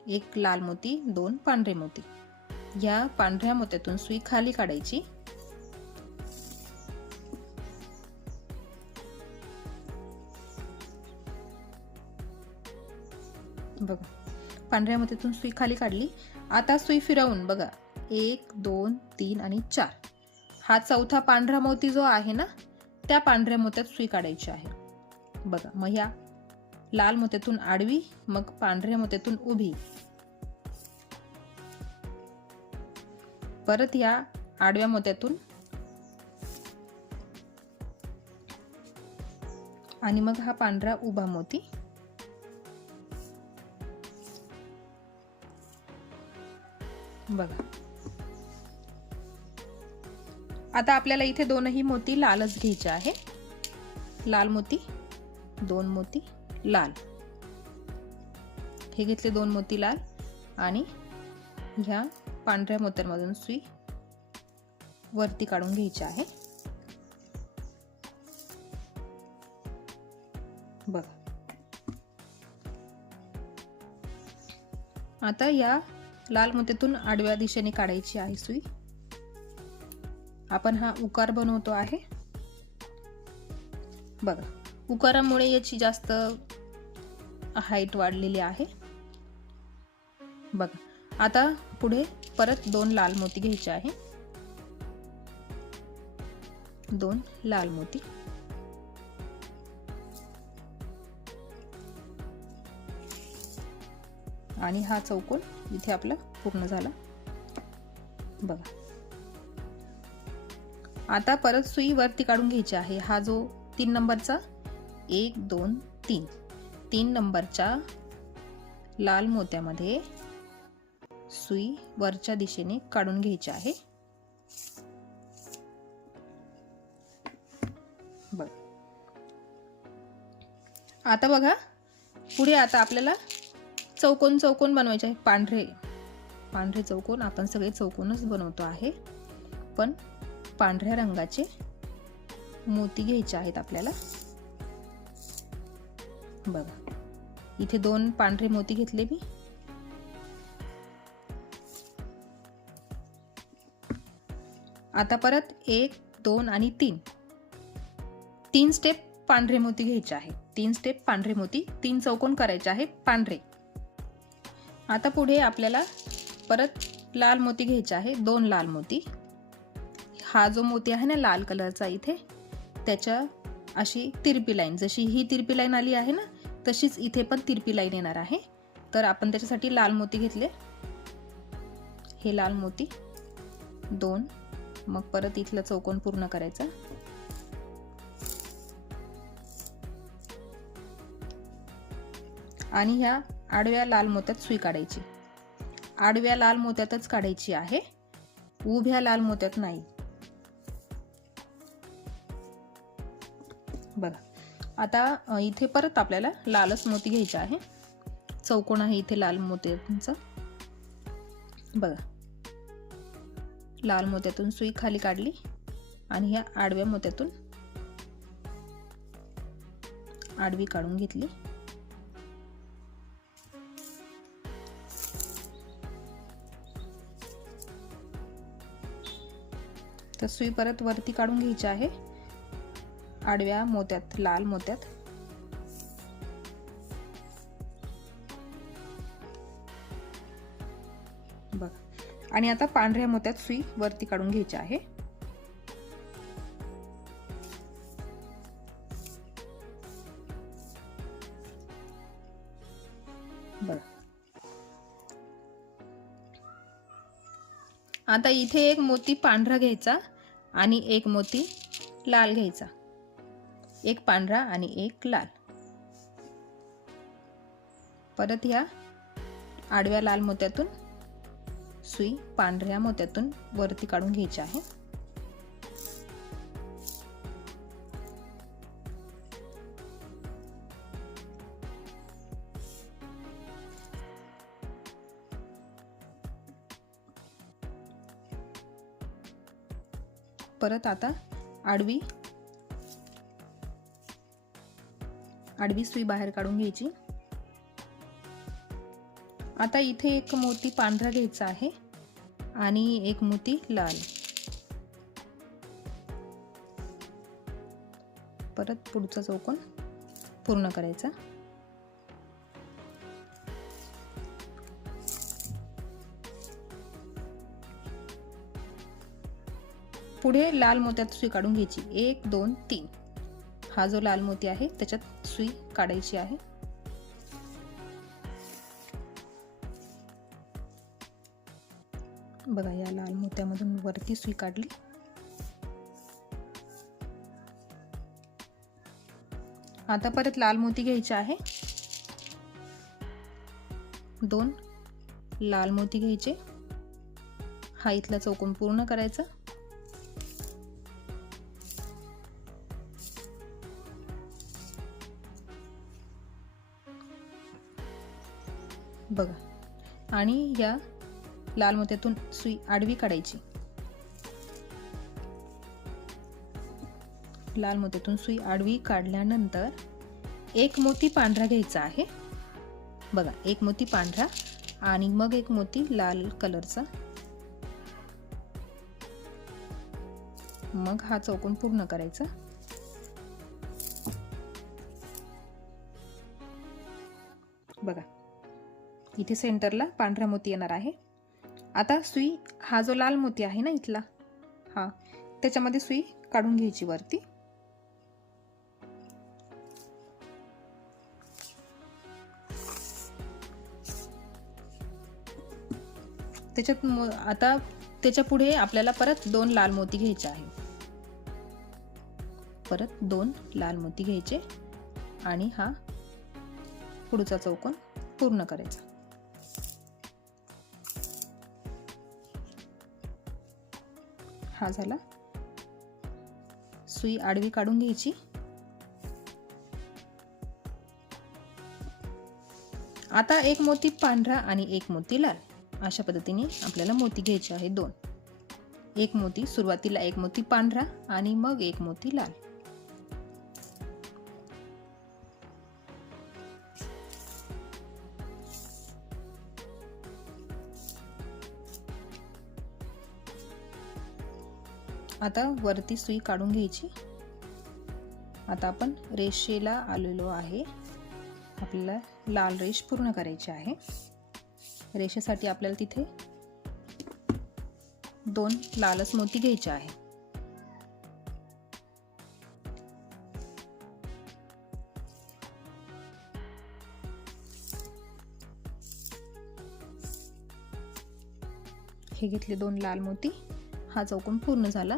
एक लाल मोती 2 पांढरे मोती. या पांढऱ्या मोत्यातून सुई खाली काढायची. बघा, पांढऱ्या मोत्यातून सुई खाली काढली. आता सुई फिरवून बघा, 1 2 3 आणि 4, हा चौथा पांढरा मोती जो आहे ना, त्या पांढऱ्या मोत्यात सुई काढायची आहे. बघा, मग ह्या लाल मोत्यातून आडवी, मग पांढऱ्या मोत्यातून उभी, परत या आडव्या मोत्यातून आणि मग हा पांढरा उभा मोती. बघा, आता आपल्याला इथे दोनही मोती लालच घ्यायचे आहे. लाल मोती 2 मोती लाल, हे घेतले 2 मोती लाल आणि ह्या पांढऱ्या मोत्यांमधून सुई वरती काढून घ्यायची आहे। बघा, आता या लाल मोत्यातून आडव्या दिशेने काढायची आहे सुई। आपण हा उकार बनवतो आहे। बघा, उकारामुळे याची जास्त हाईट वाढलेली आहे। बघा, आता पुढे परत 2 लाल मोती घ्यायचे आहे। 2 लाल मोती आणि हा चौकोन इथे आपला पूर्ण झाला। बघा, आता परत सुई वरती काढून घ्यायची आहे। हा जो 3 नंबरचा 1 2 3 3 नंबरच्या लाल मोत्यामध्ये सुई वरच्या दिशेने काढून घ्यायची आहे। बघ, आता बघा, पुढे आता आपल्याला चौकोन चौकोन बनवायचे आहे। पांढरे चौकोन, आपण सगळे चौकोनच बनवतो आहे, पण पांढऱ्या रंगाचे मोती घ्यायचे आहेत आपल्याला। बघा, इथे 2 पांढरे मोती घेतले मी। आता परत 1 2 आणि 3 स्टेप पांढरे मोती घ्यायचे आहेत। 3 स्टेप पांढरे मोती, 3 चौकोन करायचे आहेत पांढरे। आता पुढे आपल्याला परत लाल मोती घ्यायचे आहे, 2 लाल मोती। हा जो मोती आहे ना लाल कलरचा, इथे त्याच्या अशी तिरपी लाईन, जशी ही तिरपी लाईन आली आहे ना, तशीच इथे पण तिरपी लाईन येणार आहे। तर आपण त्याच्यासाठी लाल मोती घेतले, हे लाल मोती 2, मग परत इथला चौकोन पूर्ण करायचा। आणि ह्या आडव्या लाल मोत्यात सुई काढायची। आडव्या लाल मोत्यातच काढायची आहे, उभ्या लाल मोत्यात नाही। बघा, आता इथे परत आपल्याला लालच मोती घ्यायचे आहे। चौकोन आहे इथे लाल मोत्यांचा। बघा, लाल मोत्यातून सुई खाली काढली आणि ह्या आडव्या मोत्यातून आडवी काढून घेतली। तर सुई परत वरती काढून घ्यायची आहे आडव्या मोत्यात, लाल मोत्यात। बघा, आणि आता पांढऱ्या मोत्यात सुई वरती काढून घ्यायची आहे। बघा, आता इथे एक मोती पांढरा घ्यायचा आणि एक मोती लाल घ्यायचा, एक पांढरा आणि एक लाल। परत या आडव्या लाल मोत्यातून सुई पांढऱ्या मोत्यातून वरती काढून घ्यायची आहे। परत आता आडवी सुई बाहेर काढून घ्यायची। आता इथे एक मोती पांढरा घ्यायचा आहे आणि एक मोती लाल। परत पुढचा चौकोन पूर्ण करायचा। पुढे लाल मोत्यात सुई काढून घ्यायची, 1 2 3। हा जो लाल मोती आहे त्याच्यात सुई काढायची आहे। बघा, या लाल मोत्यामधून वरती सुई काढली। आता परत लाल मोती घ्यायचे आहे, 2 लाल मोती घ्यायचे। हा इथला चौकोन पूर्ण करायचा। बघा, आणि या लाल मोत्यातून सुई आडवी काढायची. लाल मोत्यातून सुई आडवी काढल्यानंतर एक मोती पांढरा घ्यायचा आहे. बघा, एक मोती पांढरा आणि मग एक मोती लाल कलरचा. मग हा चौकोन पूर्ण करायचा. बघा, इथे सेंटरला पांढरा मोती येणार आहे. आता सुई, हा जो लाल मोती आहे ना इथला, हा, त्याच्यामध्ये सुई काढून घ्यायची वरती. त्याच्यात आता त्याच्या पुढे आपल्याला परत 2 लाल मोती घ्यायचे आहे. परत 2 लाल मोती घ्यायचे आणि हा पुढचा चौकोन पूर्ण करायचा. हा झाला. सुई आडवी काढून घ्यायची. आता एक मोती पांढरा आणि एक मोती लाल, अशा पद्धतीने आपल्याला मोती घ्यायचे आहे 2. एक मोती, सुरुवातीला एक मोती पांढरा आणि मग एक मोती लाल. आता वरती सुई काढून घ्यायची. आता आपण रेषेला आलेलो आहे. आपल्याला लाल रेष पूर्ण करायची आहे. रेषेसाठी आपल्याला तिथे 2 लालच मोती घ्यायचे आहे. हे घेतले 2 लाल मोती. हा चौकोन पूर्ण झाला.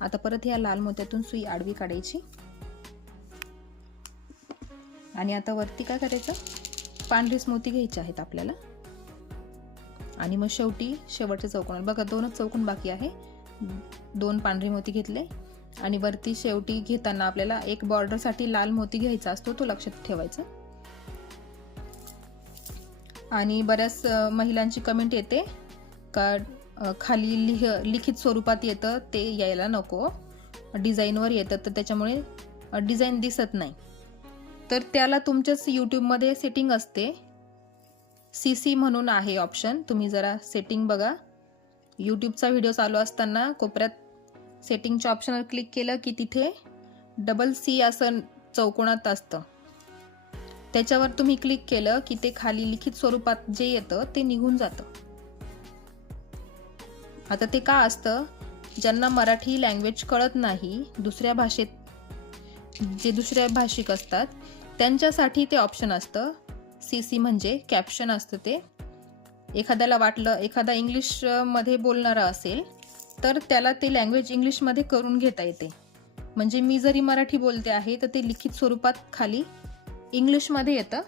आता परत या लाल मोत्यातून सुई आडवी काढायची आणि आता वरती काय करायचं, पांढरेच मोती घ्यायचे आहेत आपल्याला. आणि मग शेवटच्या चौकोनात बघा 2च चौकोन बाकी आहे. 2 पांढरे मोती घेतले आणि वरती शेवटी घेताना आपल्याला एक बॉर्डर साठी लाल मोती घ्यायचा असतो, तो लक्षात ठेवायचा. आणि बऱ्याच महिलांची कमेंट येते का खाली लिखित स्वरूपात येतं ते यायला नको, डिझाईनवर येतं, तर त्याच्यामुळे डिझाईन दिसत नाही. तर त्याला तुमच्याच यूट्यूबमध्ये सेटिंग असते, CC म्हणून आहे ऑप्शन. तुम्ही जरा सेटिंग बघा. यूट्यूबचा व्हिडिओ चालू असताना कोपऱ्यात सेटिंगच्या ऑप्शनवर क्लिक केलं की तिथे CC असं चौकोनात असतं. त्याच्यावर तुम्ही क्लिक केलं की ते खाली लिखित स्वरूपात जे येतं ते निघून जातं. आता ते का असतं, ज्यांना मराठी लँग्वेज कळत नाही, दुसऱ्या भाषेत जे दुसऱ्या भाषिक असतात त्यांच्यासाठी ते ऑप्शन असतं. CC म्हणजे कॅप्शन असतं ते. एखाद्याला वाटलं, एखादा इंग्लिशमध्ये बोलणारा असेल तर त्याला ते लँग्वेज इंग्लिशमध्ये करून घेता येते. म्हणजे मी जरी मराठी बोलते आहे तर ते लिखित स्वरूपात खाली इंग्लिशमध्ये येतं.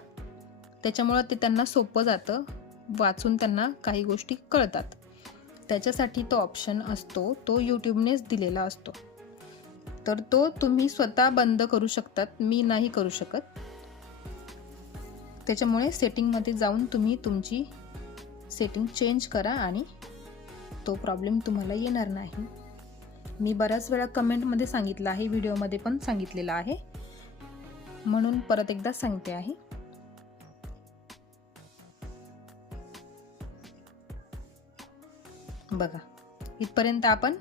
त्याच्यामुळं ते त्यांना सोपं जातं, वाचून त्यांना काही गोष्टी कळतात. त्याच्यासाठी तो ऑप्शन असतो, तो यूट्यूबनेच दिलेला असतो. तर तो तुम्ही स्वतः बंद करू शकतात, मी नाही करू शकत. त्याच्यामुळे सेटिंगमध्ये जाऊन तुम्ही तुमची सेटिंग चेंज करा आणि तो प्रॉब्लेम तुम्हाला येणार नाही. मी बऱ्याच वेळा कमेंटमध्ये सांगितलं आहे, व्हिडिओमध्ये पण सांगितलेलं आहे, म्हणून परत एकदा सांगते आहे. बघा, इथपर्यंत आपण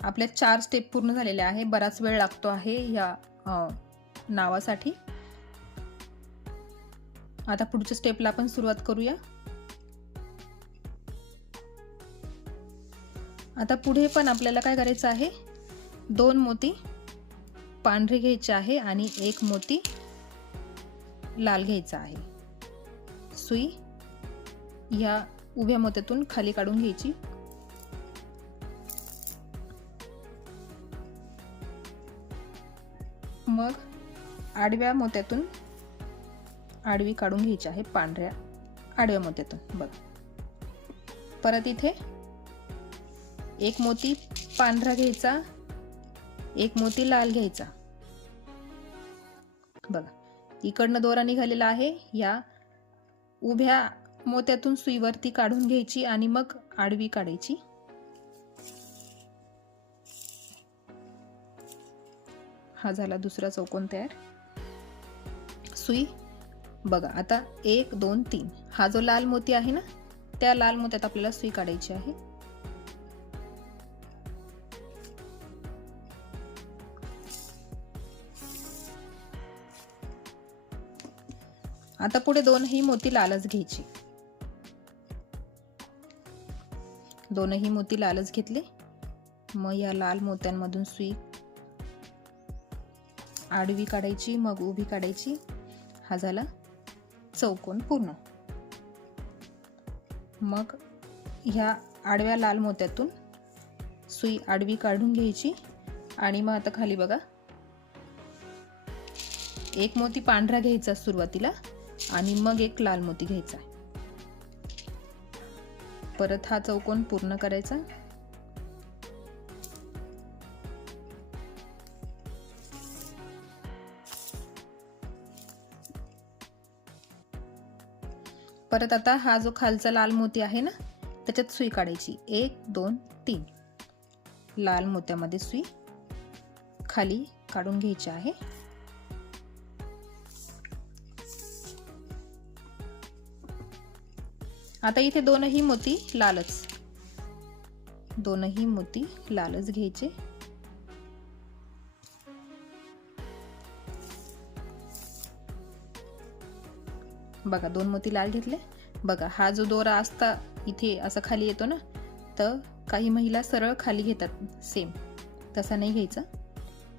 आपल्या 4 स्टेप पूर्ण झालेल्या आहे. बराच वेळ लागतो आहे या नावासाठी. आता पुढच्या स्टेपला आपण सुरुवात करूया. आता पुढे पण आपल्याला काय करायचं आहे, 2 मोती पांढरे घ्यायचे आहे आणि 1 मोती लाल घ्यायचा आहे. सुई या उभ्या मोत्यातून खाली काढून घ्यायची. मग आडव्या मोत्यातून आडवी काढून घ्यायची आहे, पांढऱ्या आडव्या मोत्यातून. बघ, परत इथे 1 मोती पांढरा घ्यायचा, 1 मोती लाल घ्यायचा. बघा, इकडनं दोरा निघालेला आहे. या उभ्या मोत्यातून सुई वरती काढून घ्यायची आणि मग आडवी काढायची. हा झाला दुसरा चौकोन तयार. सुई बघा आता 1 2 3 हा जो लाल मोती आहे ना, त्या लाल मोत्यात आपल्याला सुई काढायची आहे. आता पुढे दोनही मोती लालच घ्यायचे. दोनही मोती लालच घेतले. मग या लाल मोत्यांमधून सुई आडवी काढायची, मग उभी काढायची. हा झाला चौकोन पूर्ण. मग ह्या आडव्या लाल मोत्यातून सुई आडवी काढून घ्यायची आणि मग आता खाली बघा, एक मोती पांढरा घ्यायचा सुरुवातीला आणि मग एक लाल मोती घ्यायचा. परत हा चौकोन पूर्ण करायचा. परत आता हा जो खालचा लाल मोती आहे ना, त्याच्यात सुई काढायची. 1 2 3 लाल मोत्यामध्ये सुई खाली काढून घ्यायची आहे. आता इथे दोनही मोती लालच, दोनही मोती लालच घ्यायचे. बघा दोन मोती लाल घेतले. बघा हा जो दोरा असता इथे असा खाली येतो ना, तर काही महिला सरळ खाली घेतात, सेम तसा नाही घ्यायचा,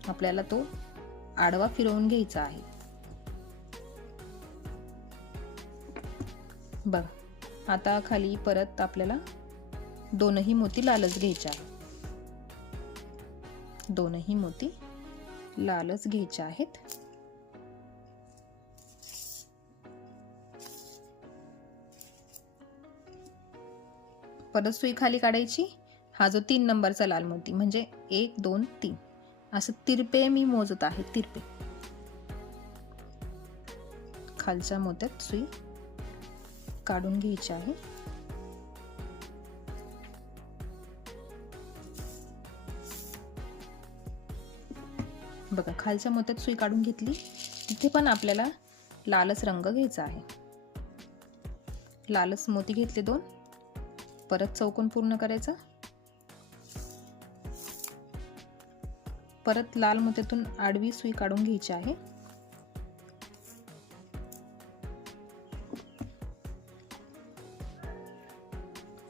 आपल्याला तो आडवा फिरवून घ्यायचा आहे. बघा आता खाली परत आपल्याला दोनही मोती लालच घ्यायचे आहे. दोनही मोती लालच घ्यायचे आहेत. परत सुई खाली काढायची. हा जो 3 नंबरचा लाल मोती म्हणजे 1 2 3 असं तिरपे मी मोजत आहे. तिरपे खालच्या मोत्यात सुई काढून घ्यायची आहे. बघा खालच्या मोत्यात सुई काढून घेतली. इथे पण आपल्याला लालच रंग घ्यायचा आहे. लालच मोती घेतले 2. परत चौकोन पूर्ण करायचा. परत लाल मोत्यातून आडवी सुई काढून घ्यायची आहे.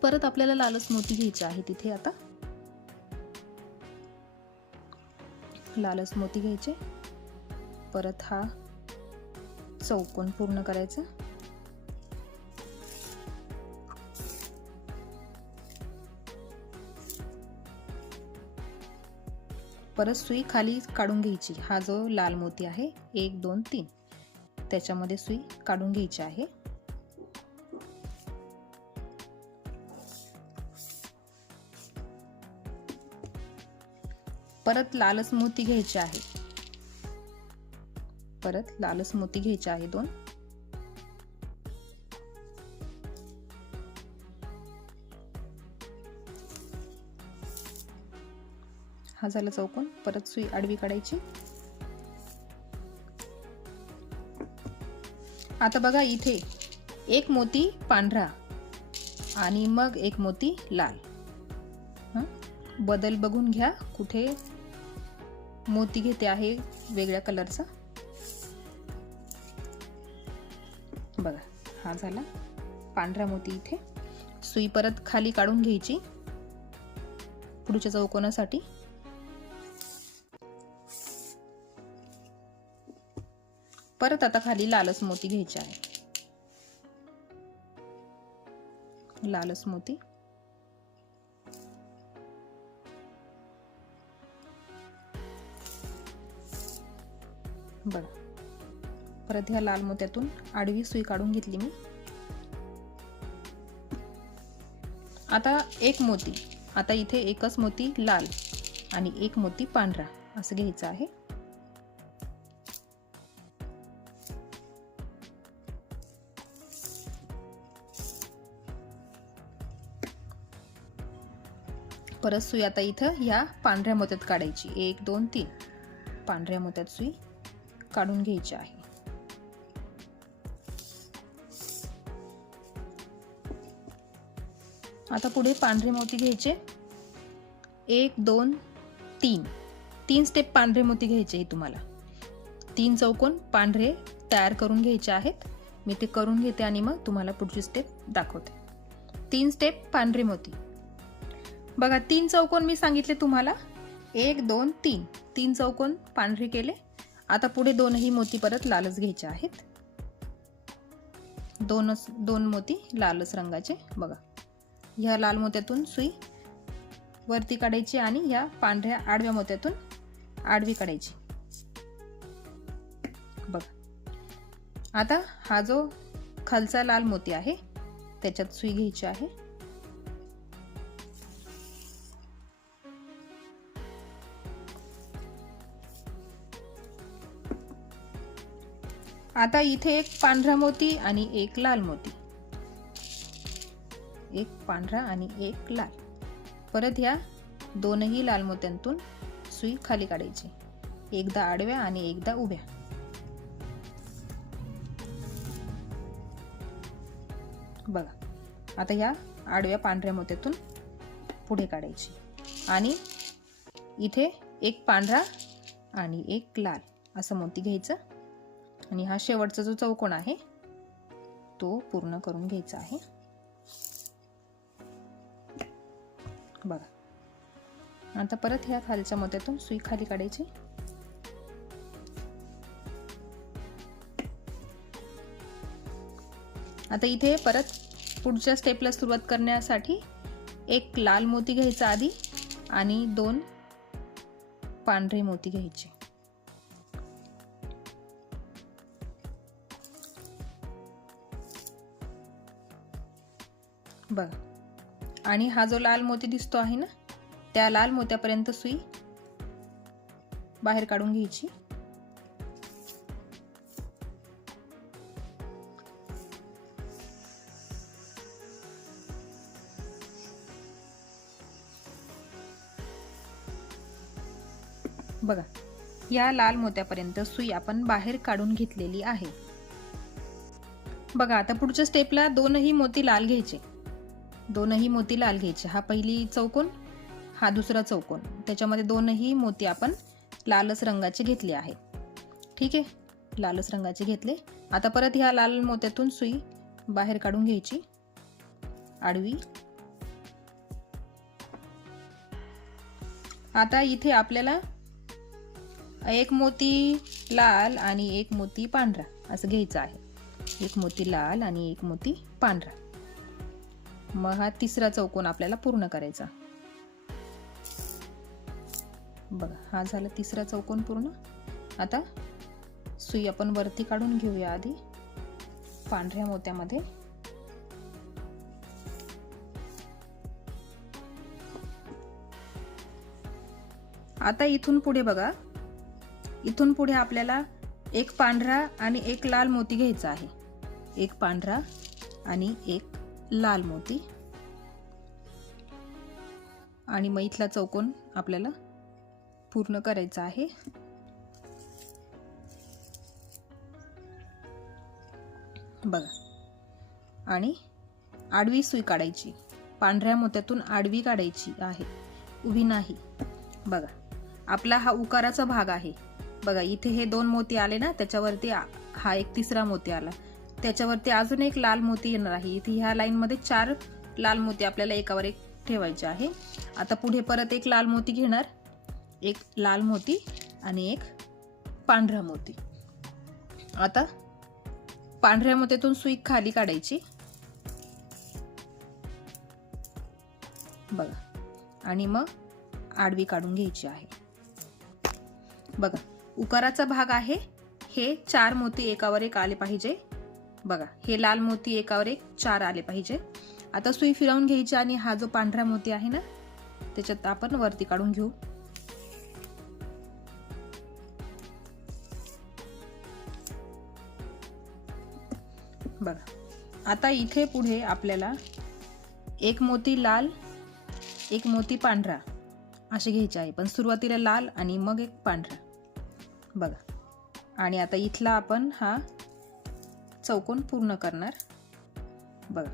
परत आपल्याला लालच मोती घ्यायचे आहे. तिथे आता लालच मोती घ्यायचे. परत हा चौकोन पूर्ण करायचा. परत सुई खाली काढून घ्यायची. हा जो लाल मोती आहे 1 2 3 त्याच्यामध्ये सुई काढून घ्यायची आहे. परत लालच मोती घ्यायचे आहे. परत लालच मोती घ्यायचे आहे 2. हा झाला चौकोन. परत सुई आडवी काढायची. आता बघा इथे एक मोती पांढरा आणि मग एक मोती लाल. बदल बघून घ्या, कुठे मोती घेते आहे वेगळ्या कलरचा. बघा हा झाला पांढरा मोती. इथे सुई परत खाली काढून घ्यायची पुढच्या चौकोनासाठी. परत आता खाली लालच मोती घ्यायचे आहे. लालच मोती. बघा परत ह्या लाल मोत्यातून आडवी सुई काढून घेतली मी. आता एक मोती, आता इथे एकच मोती लाल आणि एक मोती पांढरा असं घ्यायचं आहे. परत सुई आता इथं या पांढऱ्या मोत्यात काढायची. 1 2 3 पांढऱ्या मोत्यात सुई काढून घ्यायची आहे. आता पुढे पांढरे मोती घ्यायचे. 1 2 3 3 स्टेप पांढरे मोती घ्यायचे. तुम्हाला 3 चौकोन पांढरे तयार करून घ्यायचे आहेत. मी ते करून घेते आणि मग तुम्हाला पुढची स्टेप दाखवते. 3 स्टेप पांढरे मोती. बघा 3 चौकोन मी सांगितले तुम्हाला. 1 2 3 3 चौकोन पांढरे केले. आता पुढे दोनही मोती परत लालच घ्यायचे आहेत. दोन मोती लालच रंगाचे. बघा ह्या लाल मोत्यातून सुई वरती काढायची आणि ह्या पांढऱ्या आडव्या मोत्यातून आडवी काढायची. बघा आता हा जो खालचा लाल मोती आहे त्याच्यात सुई घ्यायची आहे. आता इथे एक पांढरा मोती आणि एक लाल मोती. एक पांढरा आणि एक लाल. परत ह्या दोनही लाल मोत्यांतून सुई खाली काढायची. एकदा आडव्या आणि एकदा उभ्या. बघा आता ह्या आडव्या पांढऱ्या मोत्यातून पुढे काढायची आणि इथे एक पांढरा आणि एक लाल असं मोती घ्यायचं आणि हा शेवटचा जो चौकोन आहे तो पूर्ण करून घ्यायचा आहे. बघा आता परत ह्या खालच्या मोत्यातून सुई खाली काढायची. आता इथे परत पुढच्या स्टेपला सुरुवात करण्यासाठी एक लाल मोती घ्यायचा आधी आणि 2 पांढरे मोती घ्यायचे. बघा आणि हा जो लाल मोती दिसतो आहे ना त्या लाल मोत्यापर्यंत सुई बाहेर काढून घ्यायची. बघा या लाल मोत्यापर्यंत सुई आपण बाहेर काढून घेतलेली आहे. बघा आता पुढच्या स्टेपला दोनही मोती लाल घ्यायचे. दोनही मोती लाल घ्यायचे. हा पहिली चौकोन हा दुसरा चौकोन त्याच्यामध्ये दोनही मोती आपण लालच रंगाचे घेतले आहेत. ठीक आहे लालच रंगाचे घेतले. आता परत ह्या लाल मोत्यातून सुई बाहेर काढून घ्यायची आडवी. आता इथे आपल्याला एक मोती लाल आणि एक मोती पांढरा असं घ्यायचं आहे. एक मोती लाल आणि एक मोती पांढरा. मग हा तिसरा चौकोन आपल्याला पूर्ण करायचा. बघा हा झाला तिसरा चौकोन पूर्ण. आता सुई आपण वरती काढून घेऊया आधी पांढऱ्या मोत्यामध्ये. आता इथून पुढे बघा इथून पुढे आपल्याला एक पांढरा आणि एक लाल मोती घ्यायचा आहे. एक पांढरा आणि एक लाल मोती आणि मग इथला चौकोन आपल्याला पूर्ण करायचा आहे. बघा आणि आडवी सुई काढायची. पांढऱ्या मोत्यातून आडवी काढायची आहे उभी नाही. बघा आपला हा उकाराचा भाग आहे. बघा इथे हे 2 मोती आले ना त्याच्यावरती हा एक तिसरा मोती आला. त्याच्यावरती अजून एक लाल मोती येणार आहे. इथे ह्या लाईन मध्ये 4 लाल मोती आपल्याला एकावर एक ठेवायचे आहे. आता पुढे परत एक लाल मोती घेणार. एक लाल मोती आणि एक पांढरा मोती. आता पांढऱ्या मोत्यातून सुई खाली काढायची. बघा आणि मग आडवी काढून घ्यायची आहे. बघा उकाराचा भाग आहे. हे 4 मोती एकावर एक आले पाहिजे. बघा हे लाल मोती एकावर एक 4 आले पाहिजे. आता सुई फिरवून घ्यायची आणि हा जो पांढरा मोती आहे ना त्याच्यात आपण वरती काढून घेऊ. बघा आता इथे पुढे आपल्याला एक मोती लाल एक मोती पांढरा असे घ्यायचे आहे, पण सुरुवातीला लाल आणि मग एक पांढरा बघा. आणि आता इथला आपण हा चौकोन पूर्ण करणार बघा.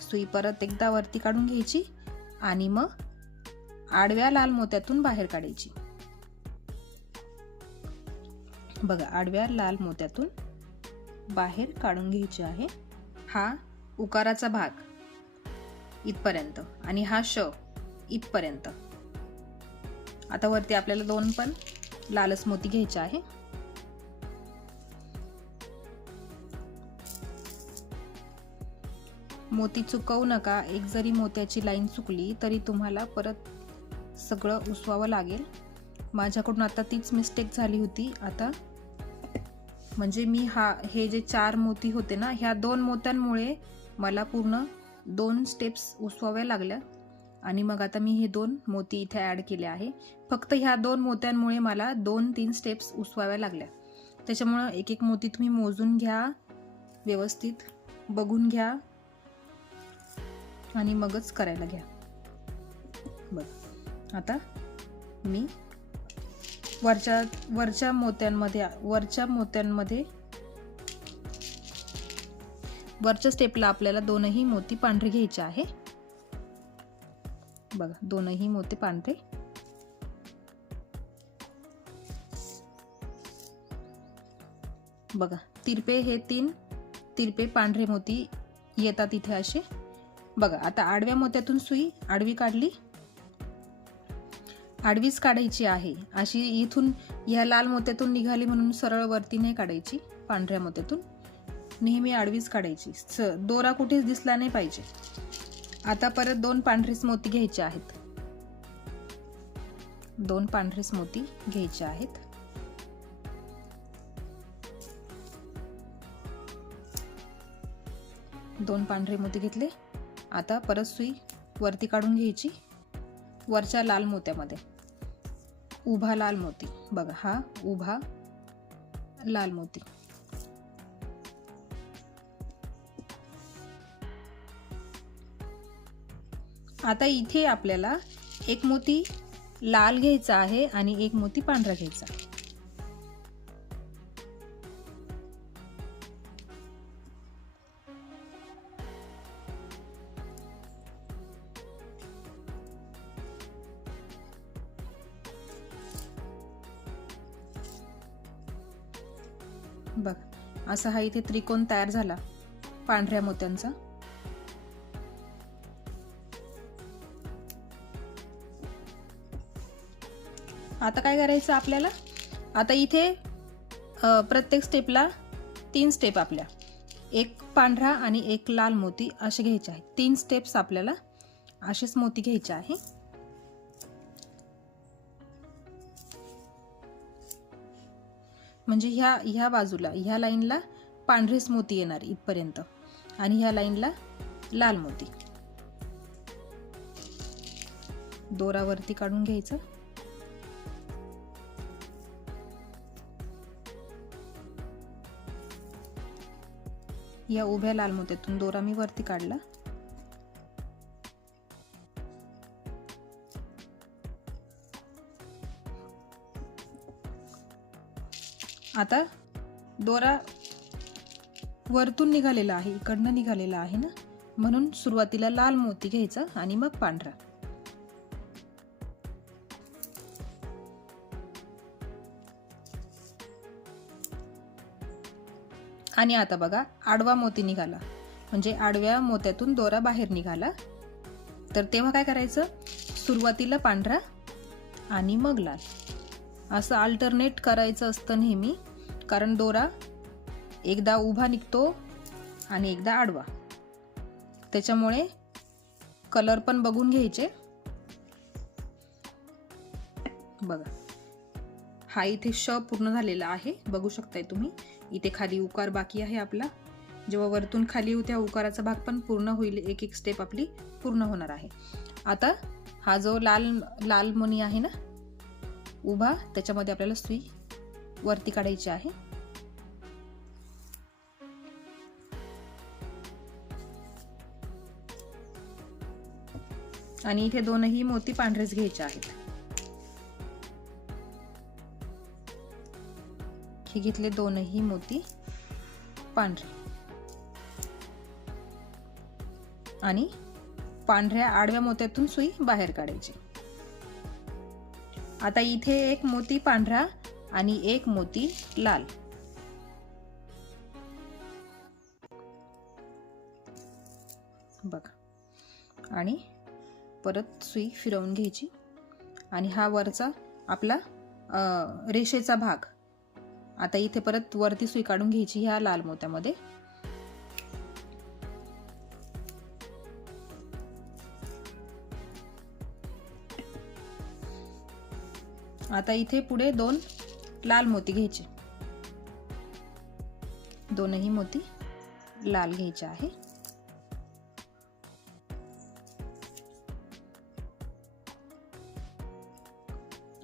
सुई परत एकदा वरती काढून घ्यायची आणि मग आडव्या लाल मोत्यातून बाहेर काढायची बघा. आडव्या लाल मोत्यातून बाहेर काढून घ्यायचे आहे. हा उकाराचा भाग इथपर्यंत आणि हा श इथपर्यंत. आता वरती आपल्याला दोन पण लालच मोती घ्यायचे आहे. मोती चुकवू नका. एक जरी मोत्याची लाईन चुकली तरी तुम्हाला परत सगळं उसवावं लागेल. माझ्याकडून आता तीच मिस्टेक झाली होती. आता म्हणजे मी हे जे 4 मोती होते ना, ह्या 2 मोत्यांमुळे मला पूर्ण 2 स्टेप्स उसवाव्या लागल्या आणि मग आता मी हे 2 मोती इथे ऍड केले आहे. फक्त ह्या 2 मोत्यांमुळे मला 2-3 स्टेप्स उसवाव्या लागल्या. त्याच्यामुळे एक एक मोती तुम्ही मोजून घ्या, व्यवस्थित बघून घ्या आणि मगच करायला घ्या बघ. आता मी वरच्या स्टेपला आपल्याला 2ही मोती पांढरे घ्यायचे आहे बघा. 2ही मोती पांढरे बघा. तिरपे हे 3 तिरपे पांढरे मोती येतात इथे असे बघा. आता आडव्या मोत्यातून सुई आडवी काढली, आडवीच काढायची आहे अशी. इथून ह्या लाल मोत्यातून निघाली म्हणून सरळ वरती नाही काढायची. पांढऱ्या मोत्यातून नेहमी आडवीच काढायची. दोरा कुठेच दिसला नाही पाहिजे. आता परत 2 पांढरेच मोती घ्यायचे आहेत. 2 पांढरेच मोती घ्यायचे आहेत. दोन पांढरे मोती घेतले. आता परत सुई वरती काढून घ्यायची. वरच्या लाल मोत्यामध्ये उभा लाल मोती बघा. हा उभा लाल मोती. आता इथे आपल्याला एक मोती लाल घ्यायचा आहे आणि एक मोती पांढरा घ्यायचा. बघ असा हा इथे त्रिकोण तयार झाला पांढऱ्या मोत्यांचा. आता काय करायचं आपल्याला, आता इथे प्रत्येक स्टेपला 3 स्टेप आपल्या, एक पांढरा आणि एक लाल मोती असे घ्यायचे आहेत. 3 स्टेप्स आपल्याला असेच मोती घ्यायचे आहे. म्हणजे ह्या बाजूला ह्या लाईनला पांढरेच मोती येणार इथपर्यंत आणि ह्या लाईनला लाल मोती. दोरावरती काढून घ्यायचं. या उभ्या लाल मोत्यातून दोरा मी वरती काढला. आता दोरा वरतून निघालेला आहे, इकडनं निघालेला आहे ना, म्हणून सुरुवातीला लाल मोती घ्यायचा आणि मग पांढरा. आणि आता बघा आडवा मोती निघाला, म्हणजे आडव्या मोत्यातून दोरा बाहेर निघाला. तर तेव्हा काय करायचं, सुरुवातीला पांढरा आणि मग लाल असं अल्टरनेट करायचं असतं नेहमी, कारण दोरा एकदा उभा निघतो आणि एकदा आडवा. त्याच्यामुळे कलर पण बघून घ्यायचे. बघा हा इथे श पूर्ण झालेला आहे, बघू शकताय तुम्ही. इथे खाली उकार बाकी आहे आपला. जेव्हा वरतून खाली होत्या उकाराचा भाग पण पूर्ण होईल, एक एक स्टेप आपली पूर्ण होणार आहे. आता हा जो लाल मणी आहे ना उभा, त्याच्यामध्ये आपल्याला सुई वरती काढायची आहे. आणि इथे दोनही मोती पांढरेच घ्यायचे आहेत. हे घेतले दोनही मोती पांढरे आणि पांढऱ्या आडव्या मोत्यातून सुई बाहेर काढायची. आता इथे एक मोती पांढरा आणि एक मोती लाल. बघा आणि परत सुई फिरवून घ्यायची आणि हा वरचा आपला रेषेचा भाग. आता इथे परत वरती सुई काढून घ्यायची ह्या लाल मोत्यामध्ये. आता इथे पुढे दोन लाल मोती घ्यायचे. दोनही मोती लाल घ्यायचे आहे.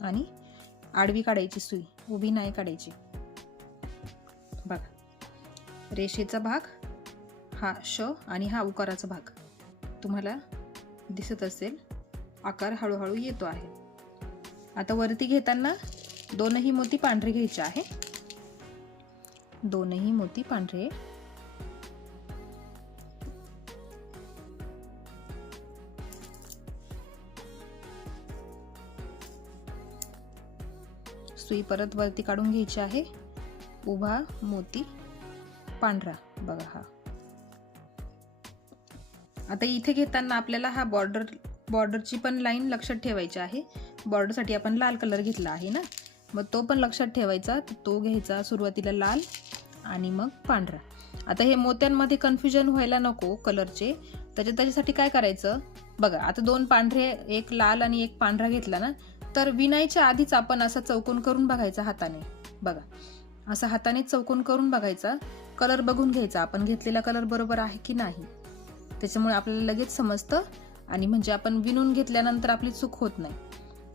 आणि आडवी काढायची सुई, उभी नाही काढायची. बघा रेषेचा भाग हा श आणि हा उकाराचा भाग तुम्हाला दिसत असेल. आकार हळूहळू येतो आहे. आता वरती घेताना दोनही मोती पांढरे घ्यायचे आहे. दोनही मोती पांढरे. सुई परत वरती काढून घ्यायची आहे. उभा मोती पांढरा. बघा हा. आता इथे घेताना आपल्याला हा बॉर्डरची पण लाईन लक्षात ठेवायची आहे. बॉर्डरसाठी आपण लाल कलर घेतला आहे ना, मग तो पण लक्षात ठेवायचा. तो घ्यायचा सुरुवातीला लाल आणि मग पांढरा. आता हे मोत्यांमध्ये कन्फ्युजन व्हायला नको कलरचे, त्याच्यासाठी काय करायचं बघा. आता दोन पांढरे, एक लाल आणि एक पांढरा घेतला ना, तर विणायच्या आधीच आपण असा चौकोन करून बघायचा हाताने. बघा असा हाताने चौकोन करून बघायचा. कलर बघून घ्यायचा आपण घेतलेला कलर बरोबर आहे की नाही. त्याच्यामुळे आपल्याला लगेच समजतं आणि म्हणजे आपण विणून घेतल्यानंतर आपली चूक होत नाही.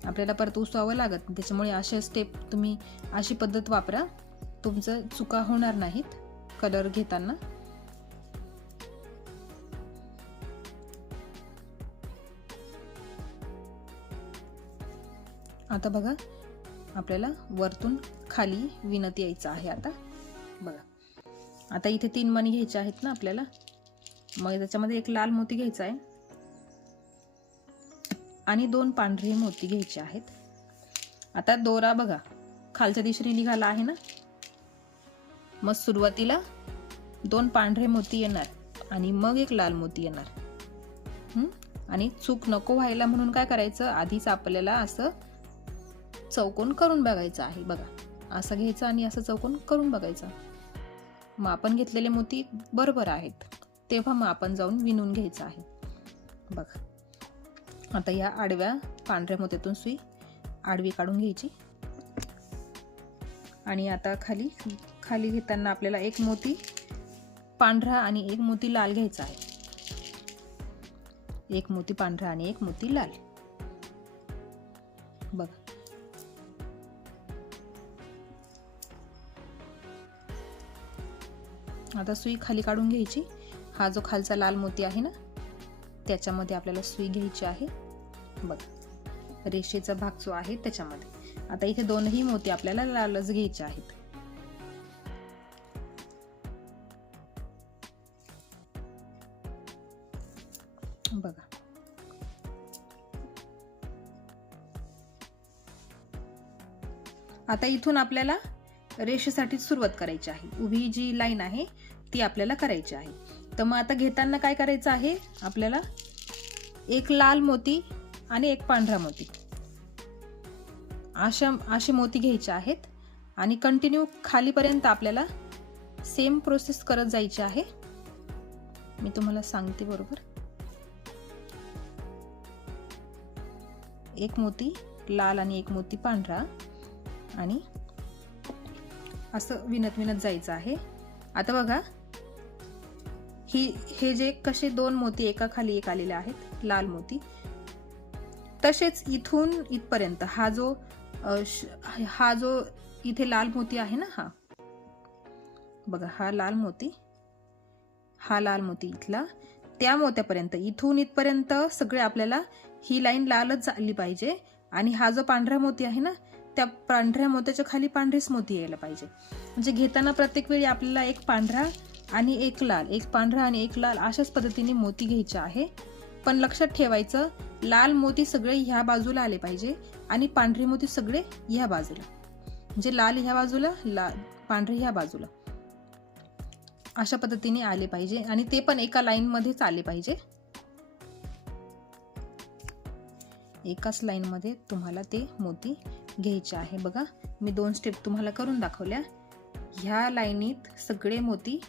आपल्याला परत उसवावं लागत. त्याच्यामुळे अशा स्टेप तुम्ही अशी पद्धत वापरा, तुमचं चुका होणार नाहीत कलर घेताना. आता बघा आपल्याला वरतून खाली विणत यायचं आहे. आता बघा आता इथे 3 मणी घ्यायचे आहेत ना आपल्याला. मग त्याच्यामध्ये एक लाल मोती घ्यायचा आहे आणि 2 पांढरे मोती घ्यायचे आहेत. आता दोरा बघा खालच्या दिशेने निघाला आहे ना, मग सुरुवातीला 2 पांढरे मोती येणार आणि मग एक लाल मोती येणार. आणि चूक नको व्हायला म्हणून काय करायचं, आधीच आपल्याला असं चौकोन करून बघायचं आहे. बघा असं घ्यायचं आणि असं चौकोन करून बघायचं. मग आपण घेतलेले मोती बरोबर आहेत तेव्हा मग आपण जाऊन विणून घ्यायचं आहे. बघा आता या आडव्या पांढऱ्या मोत्यातून सुई आडवी काढून घ्यायची आणि आता खाली घेताना आपल्याला एक मोती पांढरा आणि एक मोती लाल घ्यायचा आहे. एक मोती पांढरा आणि एक मोती लाल. बघा आता सुई खाली काढून घ्यायची. हा जो खालचा लाल मोती आहे ना, त्याच्यामध्ये आपल्याला सुई घ्यायची आहे. बघा रेषेचा भाग जो आहे त्याच्यामध्ये. आता इथे दोनही मोती आपल्याला लालच घ्यायचे आहेत. बघा आता इथून आपल्याला रेषेसाठी सुरुवात करायची आहे. उभी जी लाईन आहे ती आपल्याला करायची आहे. तर मग आता घेताना काय करायचं आहे आपल्याला, एक लाल मोती आणि एक पांढरा मोती असे मोती घ्यायचे आहेत आणि कंटिन्यू खालीपर्यंत आपल्याला सेम प्रोसेस करत जायची आहे. मी तुम्हाला सांगते बरोबर. एक मोती लाल आणि एक मोती पांढरा आणि असं विणत जायचं आहे. आता बघा हे जे कसे 2 मोती एका खाली एक आलेले आहेत लाल मोती, तसेच इथून इथपर्यंत हा जो इथे लाल मोती आहे ना, हा बघा हा लाल मोती इथला त्या मोत्यापर्यंत, इथून इथपर्यंत सगळे आपल्याला ही लाईन लालच झाली पाहिजे. आणि हा जो पांढरा मोती आहे ना, त्या पांढऱ्या मोत्याच्या खाली पांढरीच मोती यायला पाहिजे. म्हणजे घेताना प्रत्येक वेळी आपल्याला एक पांढरा आणि एक लाल, एक पांढरा आणि एक लाल अशाच पद्धतीने मोती घ्यायचे आहे. पण लक्षात ठेवायचं, लाल मोती सगळे ह्या बाजूला आले पाहिजे आणि पांढरे मोती सगळे ह्या बाजूला. म्हणजे लाल ह्या बाजूला, पांढरे ह्या बाजूला, अशा पद्धतीने आले पाहिजे. आणि ते पण एका लाईन मध्येच आले पाहिजे. एकाच लाईन मध्ये तुम्हाला ते मोती घ्यायचे आहे. बघा, मी 2 स्टेप तुम्हाला करून दाखवल्या. ह्या लाईनीत सगळे मोती,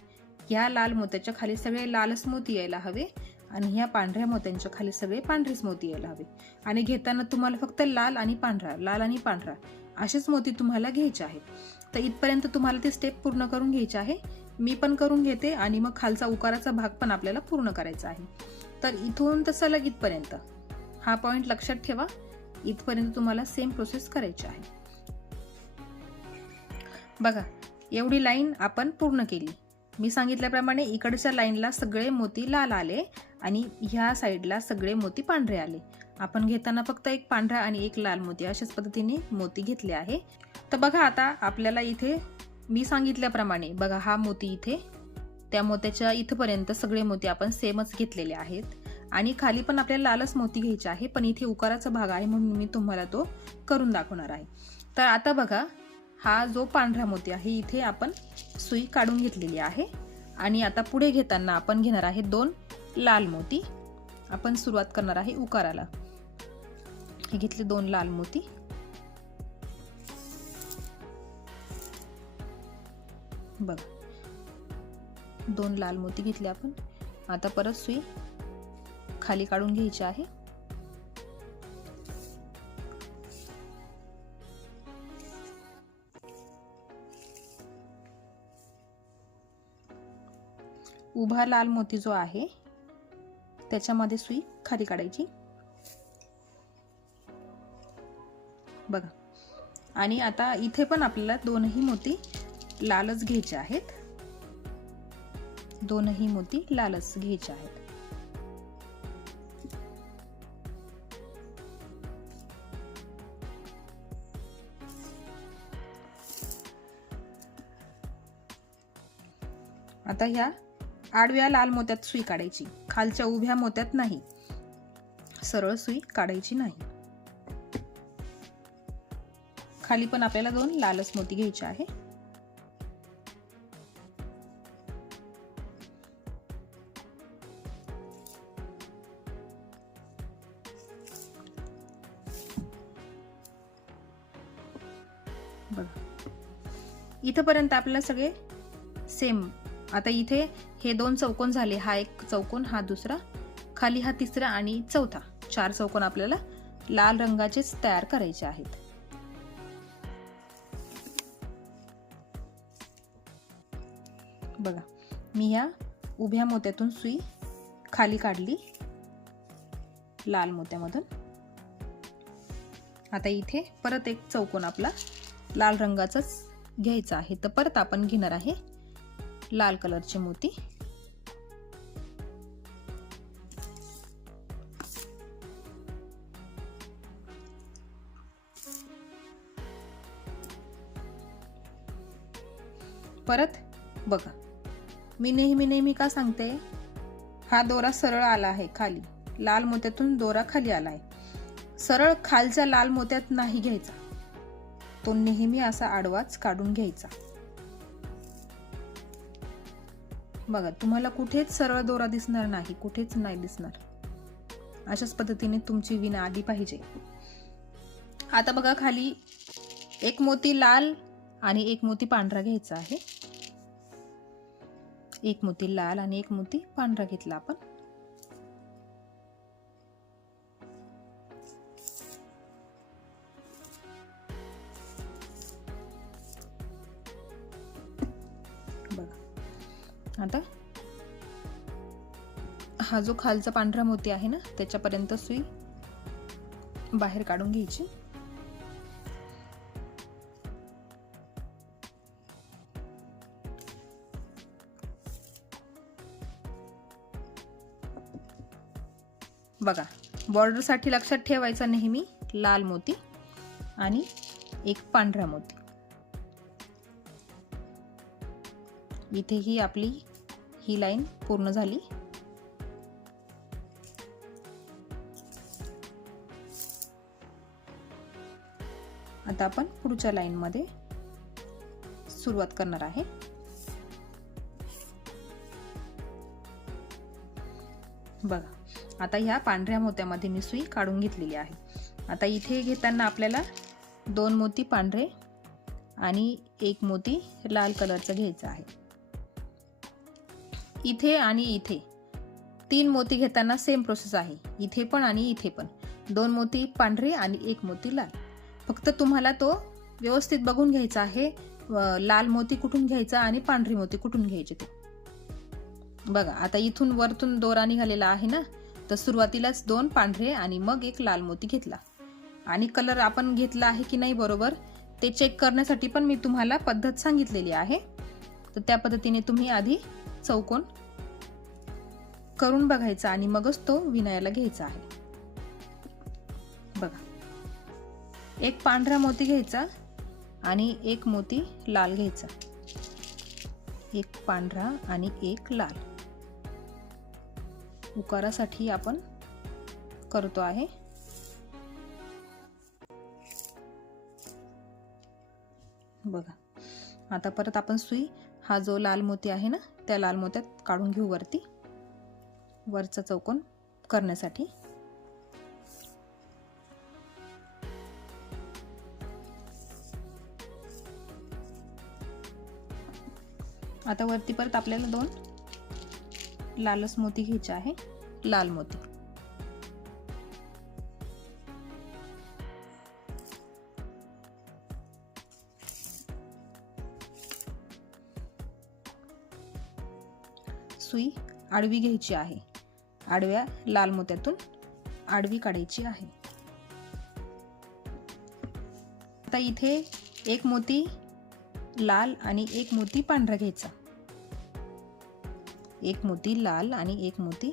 ह्या लाल मोत्याच्या खाली सगळे लालच मोती यायला हवे आणि ह्या पांढऱ्या मोत्यांच्या खाली सगळे पांढरेच मोती यायला हवे. आणि घेताना तुम्हाला फक्त लाल आणि पांढरा, लाल आणि पांढरा असेच मोती तुम्हाला घ्यायचे आहेत. तर इथपर्यंत तुम्हाला ते स्टेप पूर्ण करून घ्यायचे आहे. मी पण करून घेते आणि मग खालचा उकाराचा भाग पण आपल्याला पूर्ण करायचा आहे. तर इथून तर सलग इथपर्यंत हा पॉइंट लक्षात ठेवा. इथपर्यंत तुम्हाला सेम प्रोसेस करायची आहे. बघा, एवढी लाईन आपण पूर्ण केली. मी सांगितल्याप्रमाणे इकडच्या लाईनला सगळे मोती लाल आले आणि ह्या साईडला सगळे मोती पांढरे आले. आपण घेताना फक्त एक पांढरा आणि एक लाल मोती अशाच पद्धतीने मोती घेतले आहे. तर बघा, आता आपल्याला इथे मी सांगितल्याप्रमाणे बघा, हा मोती इथे, त्या मोत्याच्या इथपर्यंत सगळे मोती आपण सेमच घेतलेले आहेत. आणि खाली पण आपल्याला लालच मोती घ्यायचे आहे, पण इथे उकाराचा भाग आहे म्हणून मी तुम्हाला तो करून दाखवणार आहे. तर आता बघा, हा जो पांढरा मोती आहे इथे आपण सुई काढून घेतलेली आहे. आणि आता पुढे घेताना आपण घेणार आहे 2 लाल मोती. आपण सुरुवात करणार आहे उकाराला. हे घेतले 2 लाल मोती. बघा, 2 लाल मोती घेतले आपण. आता परत सुई खाली काढून घ्यायची आहे. उभा लाल मोती जो आहे त्याच्यामध्ये सुई खाली काढायची. बघा, आणि आता इथे पण आपल्याला 2ही मोती लालच घ्यायचे आहेत. 2ही मोती लालच घ्यायचे आहेत. आता ह्या आडव्या लाल मोत्यात सुई काढायची, खालच्या उभ्या मोत्यात नाही. सरळ सुई काढायची नाही. खाली पण आपल्याला 2 लालच मोती घ्यायचे आहे. बघा, इथपर्यंत आपल्याला सगळे सेम. आता इथे हे 2 चौकोन झाले. हा एक चौकोन, हा दुसरा, खाली हा तिसरा आणि चौथा. 4 चौकोन आपल्याला लाल रंगाचेच तयार करायचे आहेत. बघा, मी ह्या उभ्या मोत्यातून सुई खाली काढली लाल मोत्यामधून. आता इथे परत एक चौकोन आपला लाल रंगाचाच घ्यायचा आहे. तर परत आपण घेणार आहे लाल कलरचे मोती. परत बघा, मी नेहमी का सांगते, हा दोरा सरळ आला आहे खाली, लाल मोत्यातून दोरा खाली आला आहे. सरळ खालच्या लाल मोत्यात नाही घ्यायचा, तो नेहमी असा आडवाच काढून घ्यायचा. बघा, तुम्हाला कुठेच सरळ दोरा दिसणार नाही, कुठेच नाही दिसणार. अशाच पद्धतीने तुमची विणा आली पाहिजे. आता बघा, खाली एक मोती लाल आणि एक मोती पांढरा घ्यायचा आहे. एक मोती लाल आणि एक मोती पांढरा घेतला आपण. बघा, आता हा जो खालचा पांढरा मोती आहे ना, त्याच्यापर्यंत सुई बाहेर काढून घ्यायची. बघा, बॉर्डरसाठी लक्षात ठेवायचा नेहमी लाल मोती आणि एक पांढरा मोती. इथे ही आपली ही लाईन पूर्ण झाली. आता आपण पुढच्या लाईन मध्ये सुरुवात करणार आहे. बघा, आता ह्या पांढऱ्या मोत्यामध्ये मी सुई काढून घेतलेली आहे. आता इथे घेताना आपल्याला 2 मोती पांढरे आणि 1 मोती लाल कलरचा घ्यायचा आहे. इथे आणि इथे 3 मोती घेताना सेम प्रोसेस आहे. इथे पण आणि इथे पण 2 मोती पांढरे आणि 1 मोती लाल. फक्त तुम्हाला तो व्यवस्थित बघून घ्यायचा आहे, लाल मोती कुठून घ्यायचा आणि पांढरी मोती कुठून घ्यायचे ते. बघा, आता इथून वरतून दोरा निघालेला आहे ना, तर सुरुवातीलाच 2 पांढरे आणि मग 1 लाल मोती घेतला. आणि कलर आपण घेतला आहे की नाही बरोबर ते चेक करण्यासाठी पण मी तुम्हाला पद्धत सांगितलेली आहे. तर त्या पद्धतीने तुम्ही आधी चौकोन करून बघायचा आणि मगच तो विणायला घ्यायचा आहे. बघा, 1 पांढरा मोती घ्यायचा आणि 1 मोती लाल घ्यायचा. 1 पांढरा आणि 1 लाल. उकारासाठी आपण करतो आहे. बघा, आता परत आपण सुई हा जो लाल मोती आहे ना त्या लाल मोत्यात काढून घेऊ वरती, वरचा चौकोन करण्यासाठी. आता वरती परत आपल्याला 2 लालच मोती घ्यायचे आहे, लाल मोती. सुई आडवी घ्यायची आहे, आडव्या लाल मोत्यातून आडवी काढायची आहे. आता इथे 1 मोती लाल आणि 1 मोती पांढरा घ्यायचा. 1 मोती लाल आणि 1 मोती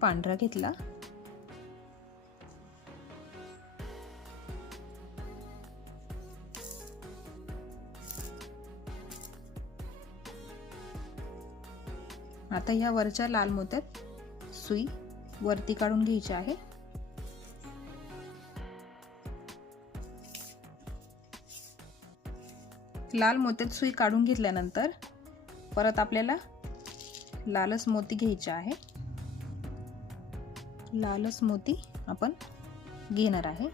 पांढरा घेतला. आता ह्या वरच्या लाल मोत्यात सुई वरती काढून घ्यायची आहे. लाल मोत्यात सुई काढून घेतल्यानंतर परत आपल्याला लालच मोती घ्यायचे आहे. लालच मोती आपण घेणार आहे.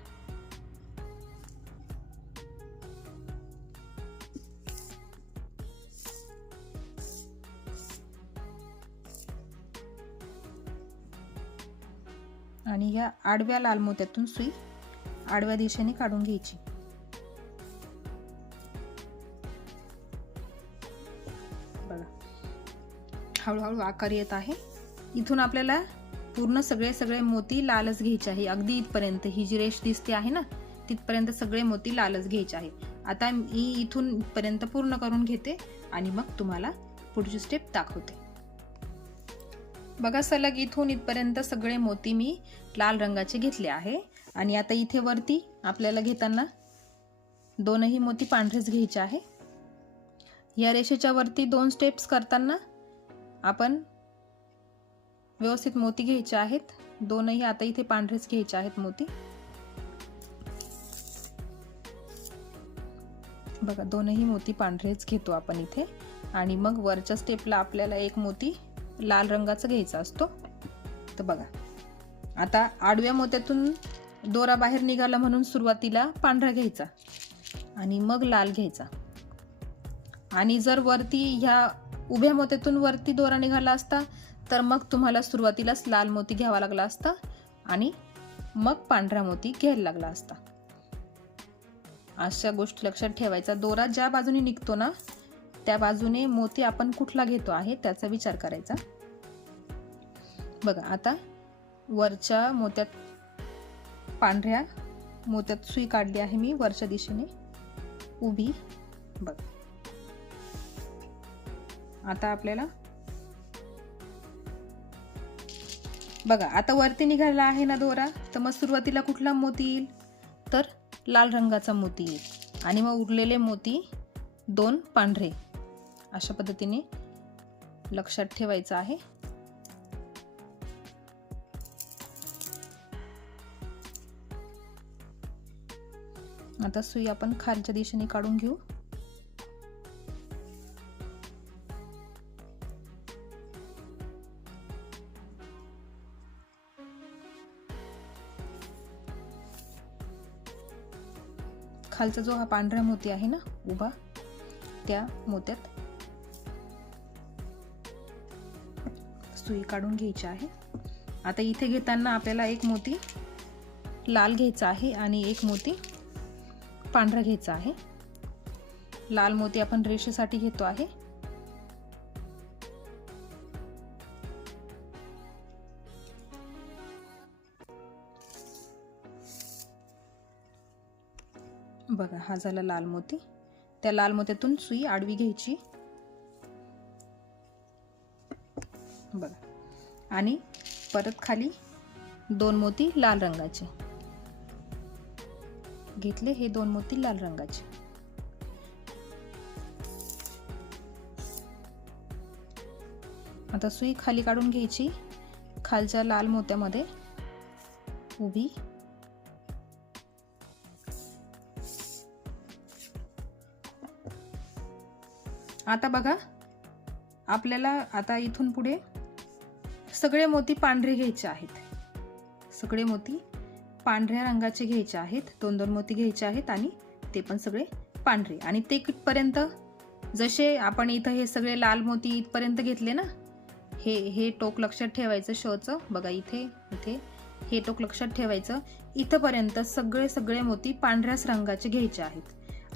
आणि ह्या आडव्या लाल मोत्यातून सुई आडव्या दिशेने काढून घ्यायची. बघा, हळूहळू आकार येत आहे. इथून आपल्याला पूर्ण सगळे मोती लालच घ्यायचे आहे. अगदी इथपर्यंत ही जी रेष दिसते आहे ना तिथपर्यंत सगळे मोती लालच घ्यायचे आहे. आता मी इथून इथपर्यंत पूर्ण करून घेते आणि मग तुम्हाला पुढची स्टेप दाखवते. बघा, सलग इथून इथपर्यंत सगळे मोती मी लाल रंगाचे घेतले आहे. आणि आता इथे वरती आपल्याला घेताना 2ही मोती पांढरेच घ्यायचे आहे. या रेषेच्या वरती 2 स्टेप्स करताना आपण व्यवस्थित मोती घ्यायचे आहेत. 2ही आता इथे पांढरेच घ्यायचे आहेत मोती. बघा, 2ही मोती पांढरेच घेतो आपण इथे. आणि मग वरच्या स्टेपला आपल्याला 1 मोती लाल रंगाचा घ्यायचा असतो. तर बघा, आता आडव्या मोत्यातून दोरा बाहेर निघाला म्हणून सुरुवातीला पांढरा घ्यायचा आणि मग लाल घ्यायचा. आणि जर वरती ह्या उभ्या मोत्यातून वरती दोरा निघाला असता तर मग तुम्हाला सुरुवातीलाच लाल मोती घ्यावा लागला असता आणि मग पांढरा मोती घ्यायला लागला असता. अशा गोष्टी लक्षात ठेवायचा. दोरा ज्या बाजूने निघतो ना त्या बाजूने मोती आपण कुठला घेतो आहे त्याचा विचार करायचा. बघा, आता वरच्या मोत्यात पांढऱ्या मोत्यात सुई काढली आहे मी वरच्या दिशेने उभी. बघा, आता आपल्याला बघा आता वरती निघाला आहे ना दोरा, तर मग सुरुवातीला कुठला मोती येईल, तर लाल रंगाचा मोती येईल आणि मग उरलेले मोती 2 पांढरे. अशा पद्धतीने लक्षात ठेवायचं आहे. आता सुई आपण खालच्या दिशेने काढून घेऊ. खालचा जो हा पांढरा मोती आहे ना उभा, त्या मोत्यात सुई काढून घ्यायची आहे. आता इथे घेताना आपल्याला एक मोती लाल घ्यायचा आहे आणि एक मोती पांढरा घ्यायचा आहे. लाल मोती आपण रेषेसाठी घेतो आहे. बघा हा झाला लाल मोती. त्या लाल मोत्यातून सुई आडवी घ्यायची बघा, आणि परत खाली 2 मोती लाल रंगाचे घेतले. हे 2 मोती लाल रंगाचे. आता सुई खाली काढून घ्यायची, खालच्या लाल मोत्यामध्ये उभी. आता बघा आपल्याला आता इथून पुढे सगळे मोती पांढरे घ्यायचे आहेत. सगळे मोती पांढऱ्या रंगाचे घ्यायचे आहेत. 2-2 मोती घ्यायचे आहेत आणि ते पण सगळे पांढरे. आणि ते कितपर्यंत, जसे आपण इथं हे सगळे लाल मोती इथपर्यंत घेतले ना, हे टोक लक्षात ठेवायचं शोचं. बघा इथे इथे हे टोक लक्षात ठेवायचं. इथपर्यंत सगळे मोती पांढऱ्याच रंगाचे घ्यायचे आहेत.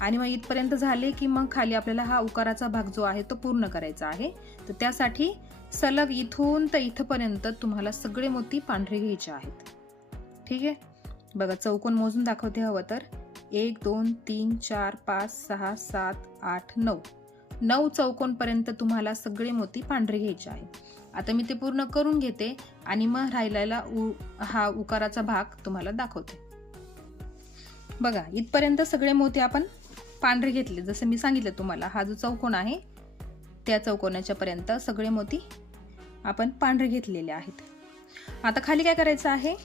आणि मग इथपर्यंत झाले की मग खाली आपल्याला हा उकाराचा भाग जो आहे तो पूर्ण करायचा आहे. तर त्यासाठी सलग इथून तर इथपर्यंत तुम्हाला सगळे मोती पांढरे घ्यायचे आहेत. ठीक आहे. बघा चौकोन मोजून दाखवते हवं तर. 1 2 3 4 5 6 7 8 9 चौकोन पर्यंत तुम्हाला सगळे मोती पांढरे घ्यायचे आहेत. आता मी ते पूर्ण करून घेते आणि मग राहिलेला हा उकाराचा भाग तुम्हाला दाखवते. बघा इथपर्यंत सगळे मोती आपण पांढरे घेतले. जसं मी सांगितलं तुम्हाला, हा जो चौकोन आहे त्या चौकोनाच्या पर्यंत सगळे मोती आपण पांढरे घेतलेले आहेत. आता खाली काय करायचं आहे,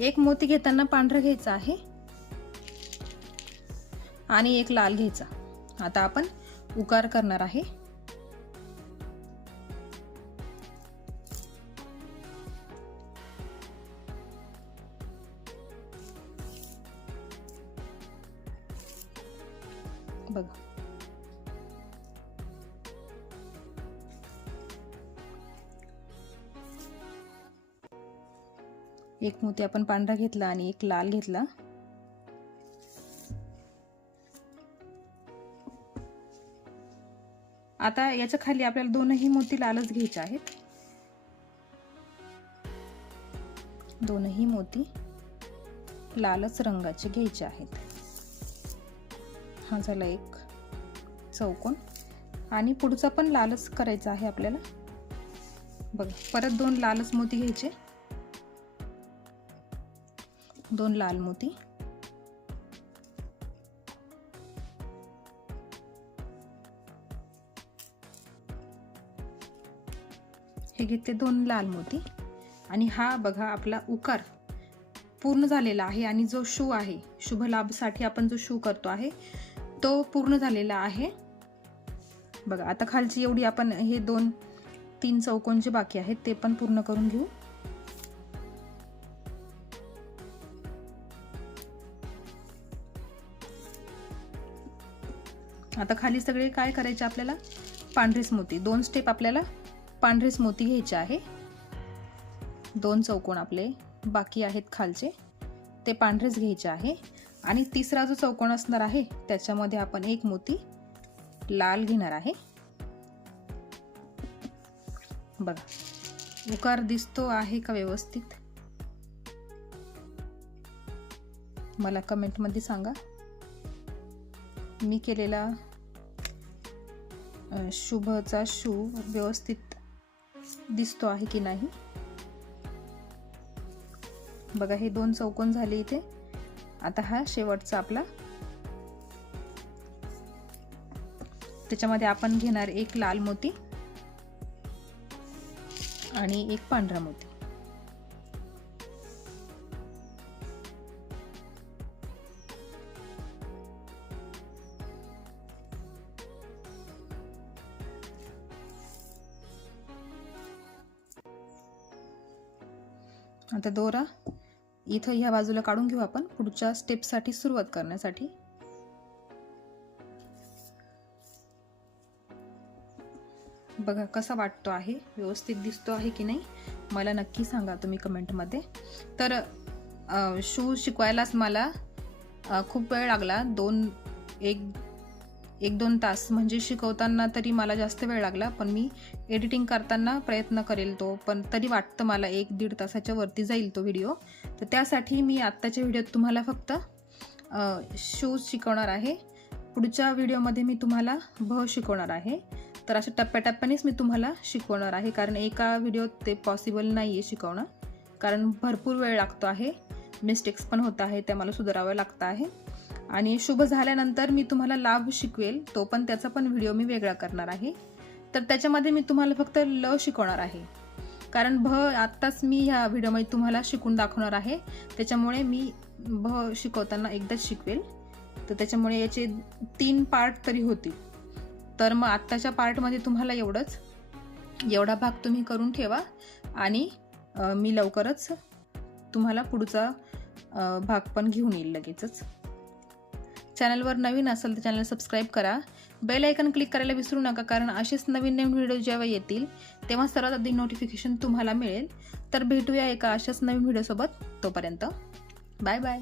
एक मोती घेताना पांढरा घ्यायचा आहे आणि एक लाल घ्यायचा. आता आपण उकार करणार आहे. बघा एक मोती आपण पांढरा घेतला आणि एक लाल घेतला. आता याच्या खाली आपल्याला 2ही मोती लालच घ्यायचे आहेत. 2ही मोती लालच रंगाचे घ्यायचे आहेत. हा झाला एक चौकोन आणि पुढचा पण लालच करायचा आहे आपल्याला. बघा परत 2 लालच मोती घ्यायचे. 2 लाल मोती. हे घेतले 2 लाल मोती आणि हा बघा आपला उकार पूर्ण झालेला आहे. आणि जो शू आहे, शुभ लाभसाठी आपण जो शू करतो आहे तो पूर्ण झालेला आहे. बघा आता खालची एवढी आपण हे 2-3 चौकोन जे बाकी आहेत ते पण पूर्ण करून घेऊ. आता खाली सगळे काय करायचे आपल्याला, पांढरेच मोती. 2 स्टेप आपल्याला पांढरेच मोती घ्यायचे आहे. 2 चौकोन आपले बाकी आहेत खालचे ते पांढरेच घ्यायचे आहे. आणि तिसरा जो चौकोन असणार आहे त्याच्यामध्ये आपण एक मोती लाल घेणार आहे. बघा उकार दिसतो आहे का व्यवस्थित, मला कमेंट मध्ये सांगा. मी केलेला शुभचा शू व्यवस्थित दिसतो आहे की नाही. बघा हे 2 चौकोन झाले इथे. आता हा शेवटचा आपला, त्याच्यामध्ये आपण घेणार एक लाल मोती आणि एक पांढरा मोती. आता दोरा इथं ह्या बाजूला काढून घेऊ आपण पुढच्या स्टेपसाठी सुरुवात करण्यासाठी. बघा कसा वाटतो आहे, व्यवस्थित दिसतो आहे की नाही मला नक्की सांगा तुम्ही कमेंटमध्ये. तर शूज शिकवायलाच मला खूप वेळ लागला, 1-2 तास. म्हणजे शिकवताना तरी मला जास्त वेळ लागला, पण मी एडिटिंग करताना प्रयत्न करेल तो, पण तरी वाटतं मला 1-1.5 तासाच्या वरती जाईल तो व्हिडिओ. तर त्यासाठी मी आत्ताच्या व्हिडिओत तुम्हाला फक्त शूज शिकवणार आहे. पुढच्या व्हिडिओमध्ये मी तुम्हाला भ शिकवणार आहे. तर अशा टप्प्याटप्प्यानेच मी तुम्हाला शिकवणार आहे, कारण एका व्हिडिओत ते पॉसिबल नाही आहे शिकवणं, कारण भरपूर वेळ लागतो आहे. मिस्टेक्स पण होत आहे, त्या मला सुधारावं लागतं आहे. आणि शुभ झाल्यानंतर मी तुम्हाला लाभ शिकवेल, तो पण त्याचा पण व्हिडिओ मी वेगळा करणार आहे. तर त्याच्यामध्ये मी तुम्हाला फक्त ल शिकवणार आहे, कारण भ आत्ताच मी ह्या व्हिडिओमध्ये तुम्हाला शिकून दाखवणार आहे. त्याच्यामुळे मी भ शिकवताना एकदाच शिकवेल, तर त्याच्यामुळे याचे 3 पार्ट तरी होतील. तर मग आत्ताच्या पार्टमध्ये तुम्हाला एवढा भाग तुम्ही करून ठेवा आणि मी लवकरच तुम्हाला पुढचा भाग पण घेऊन येईल लगेचच. चॅनलवर नवीन असेल तर चॅनल सबस्क्राईब करा, बेल आयकन क्लिक करायला विसरू नका, कारण असेच नवीन व्हिडिओ जेव्हा येतील तेव्हा सर्वात आधी नोटिफिकेशन तुम्हाला मिळेल. तर भेटूया एका अशाच नवीन व्हिडिओसोबत. तोपर्यंत बाय बाय.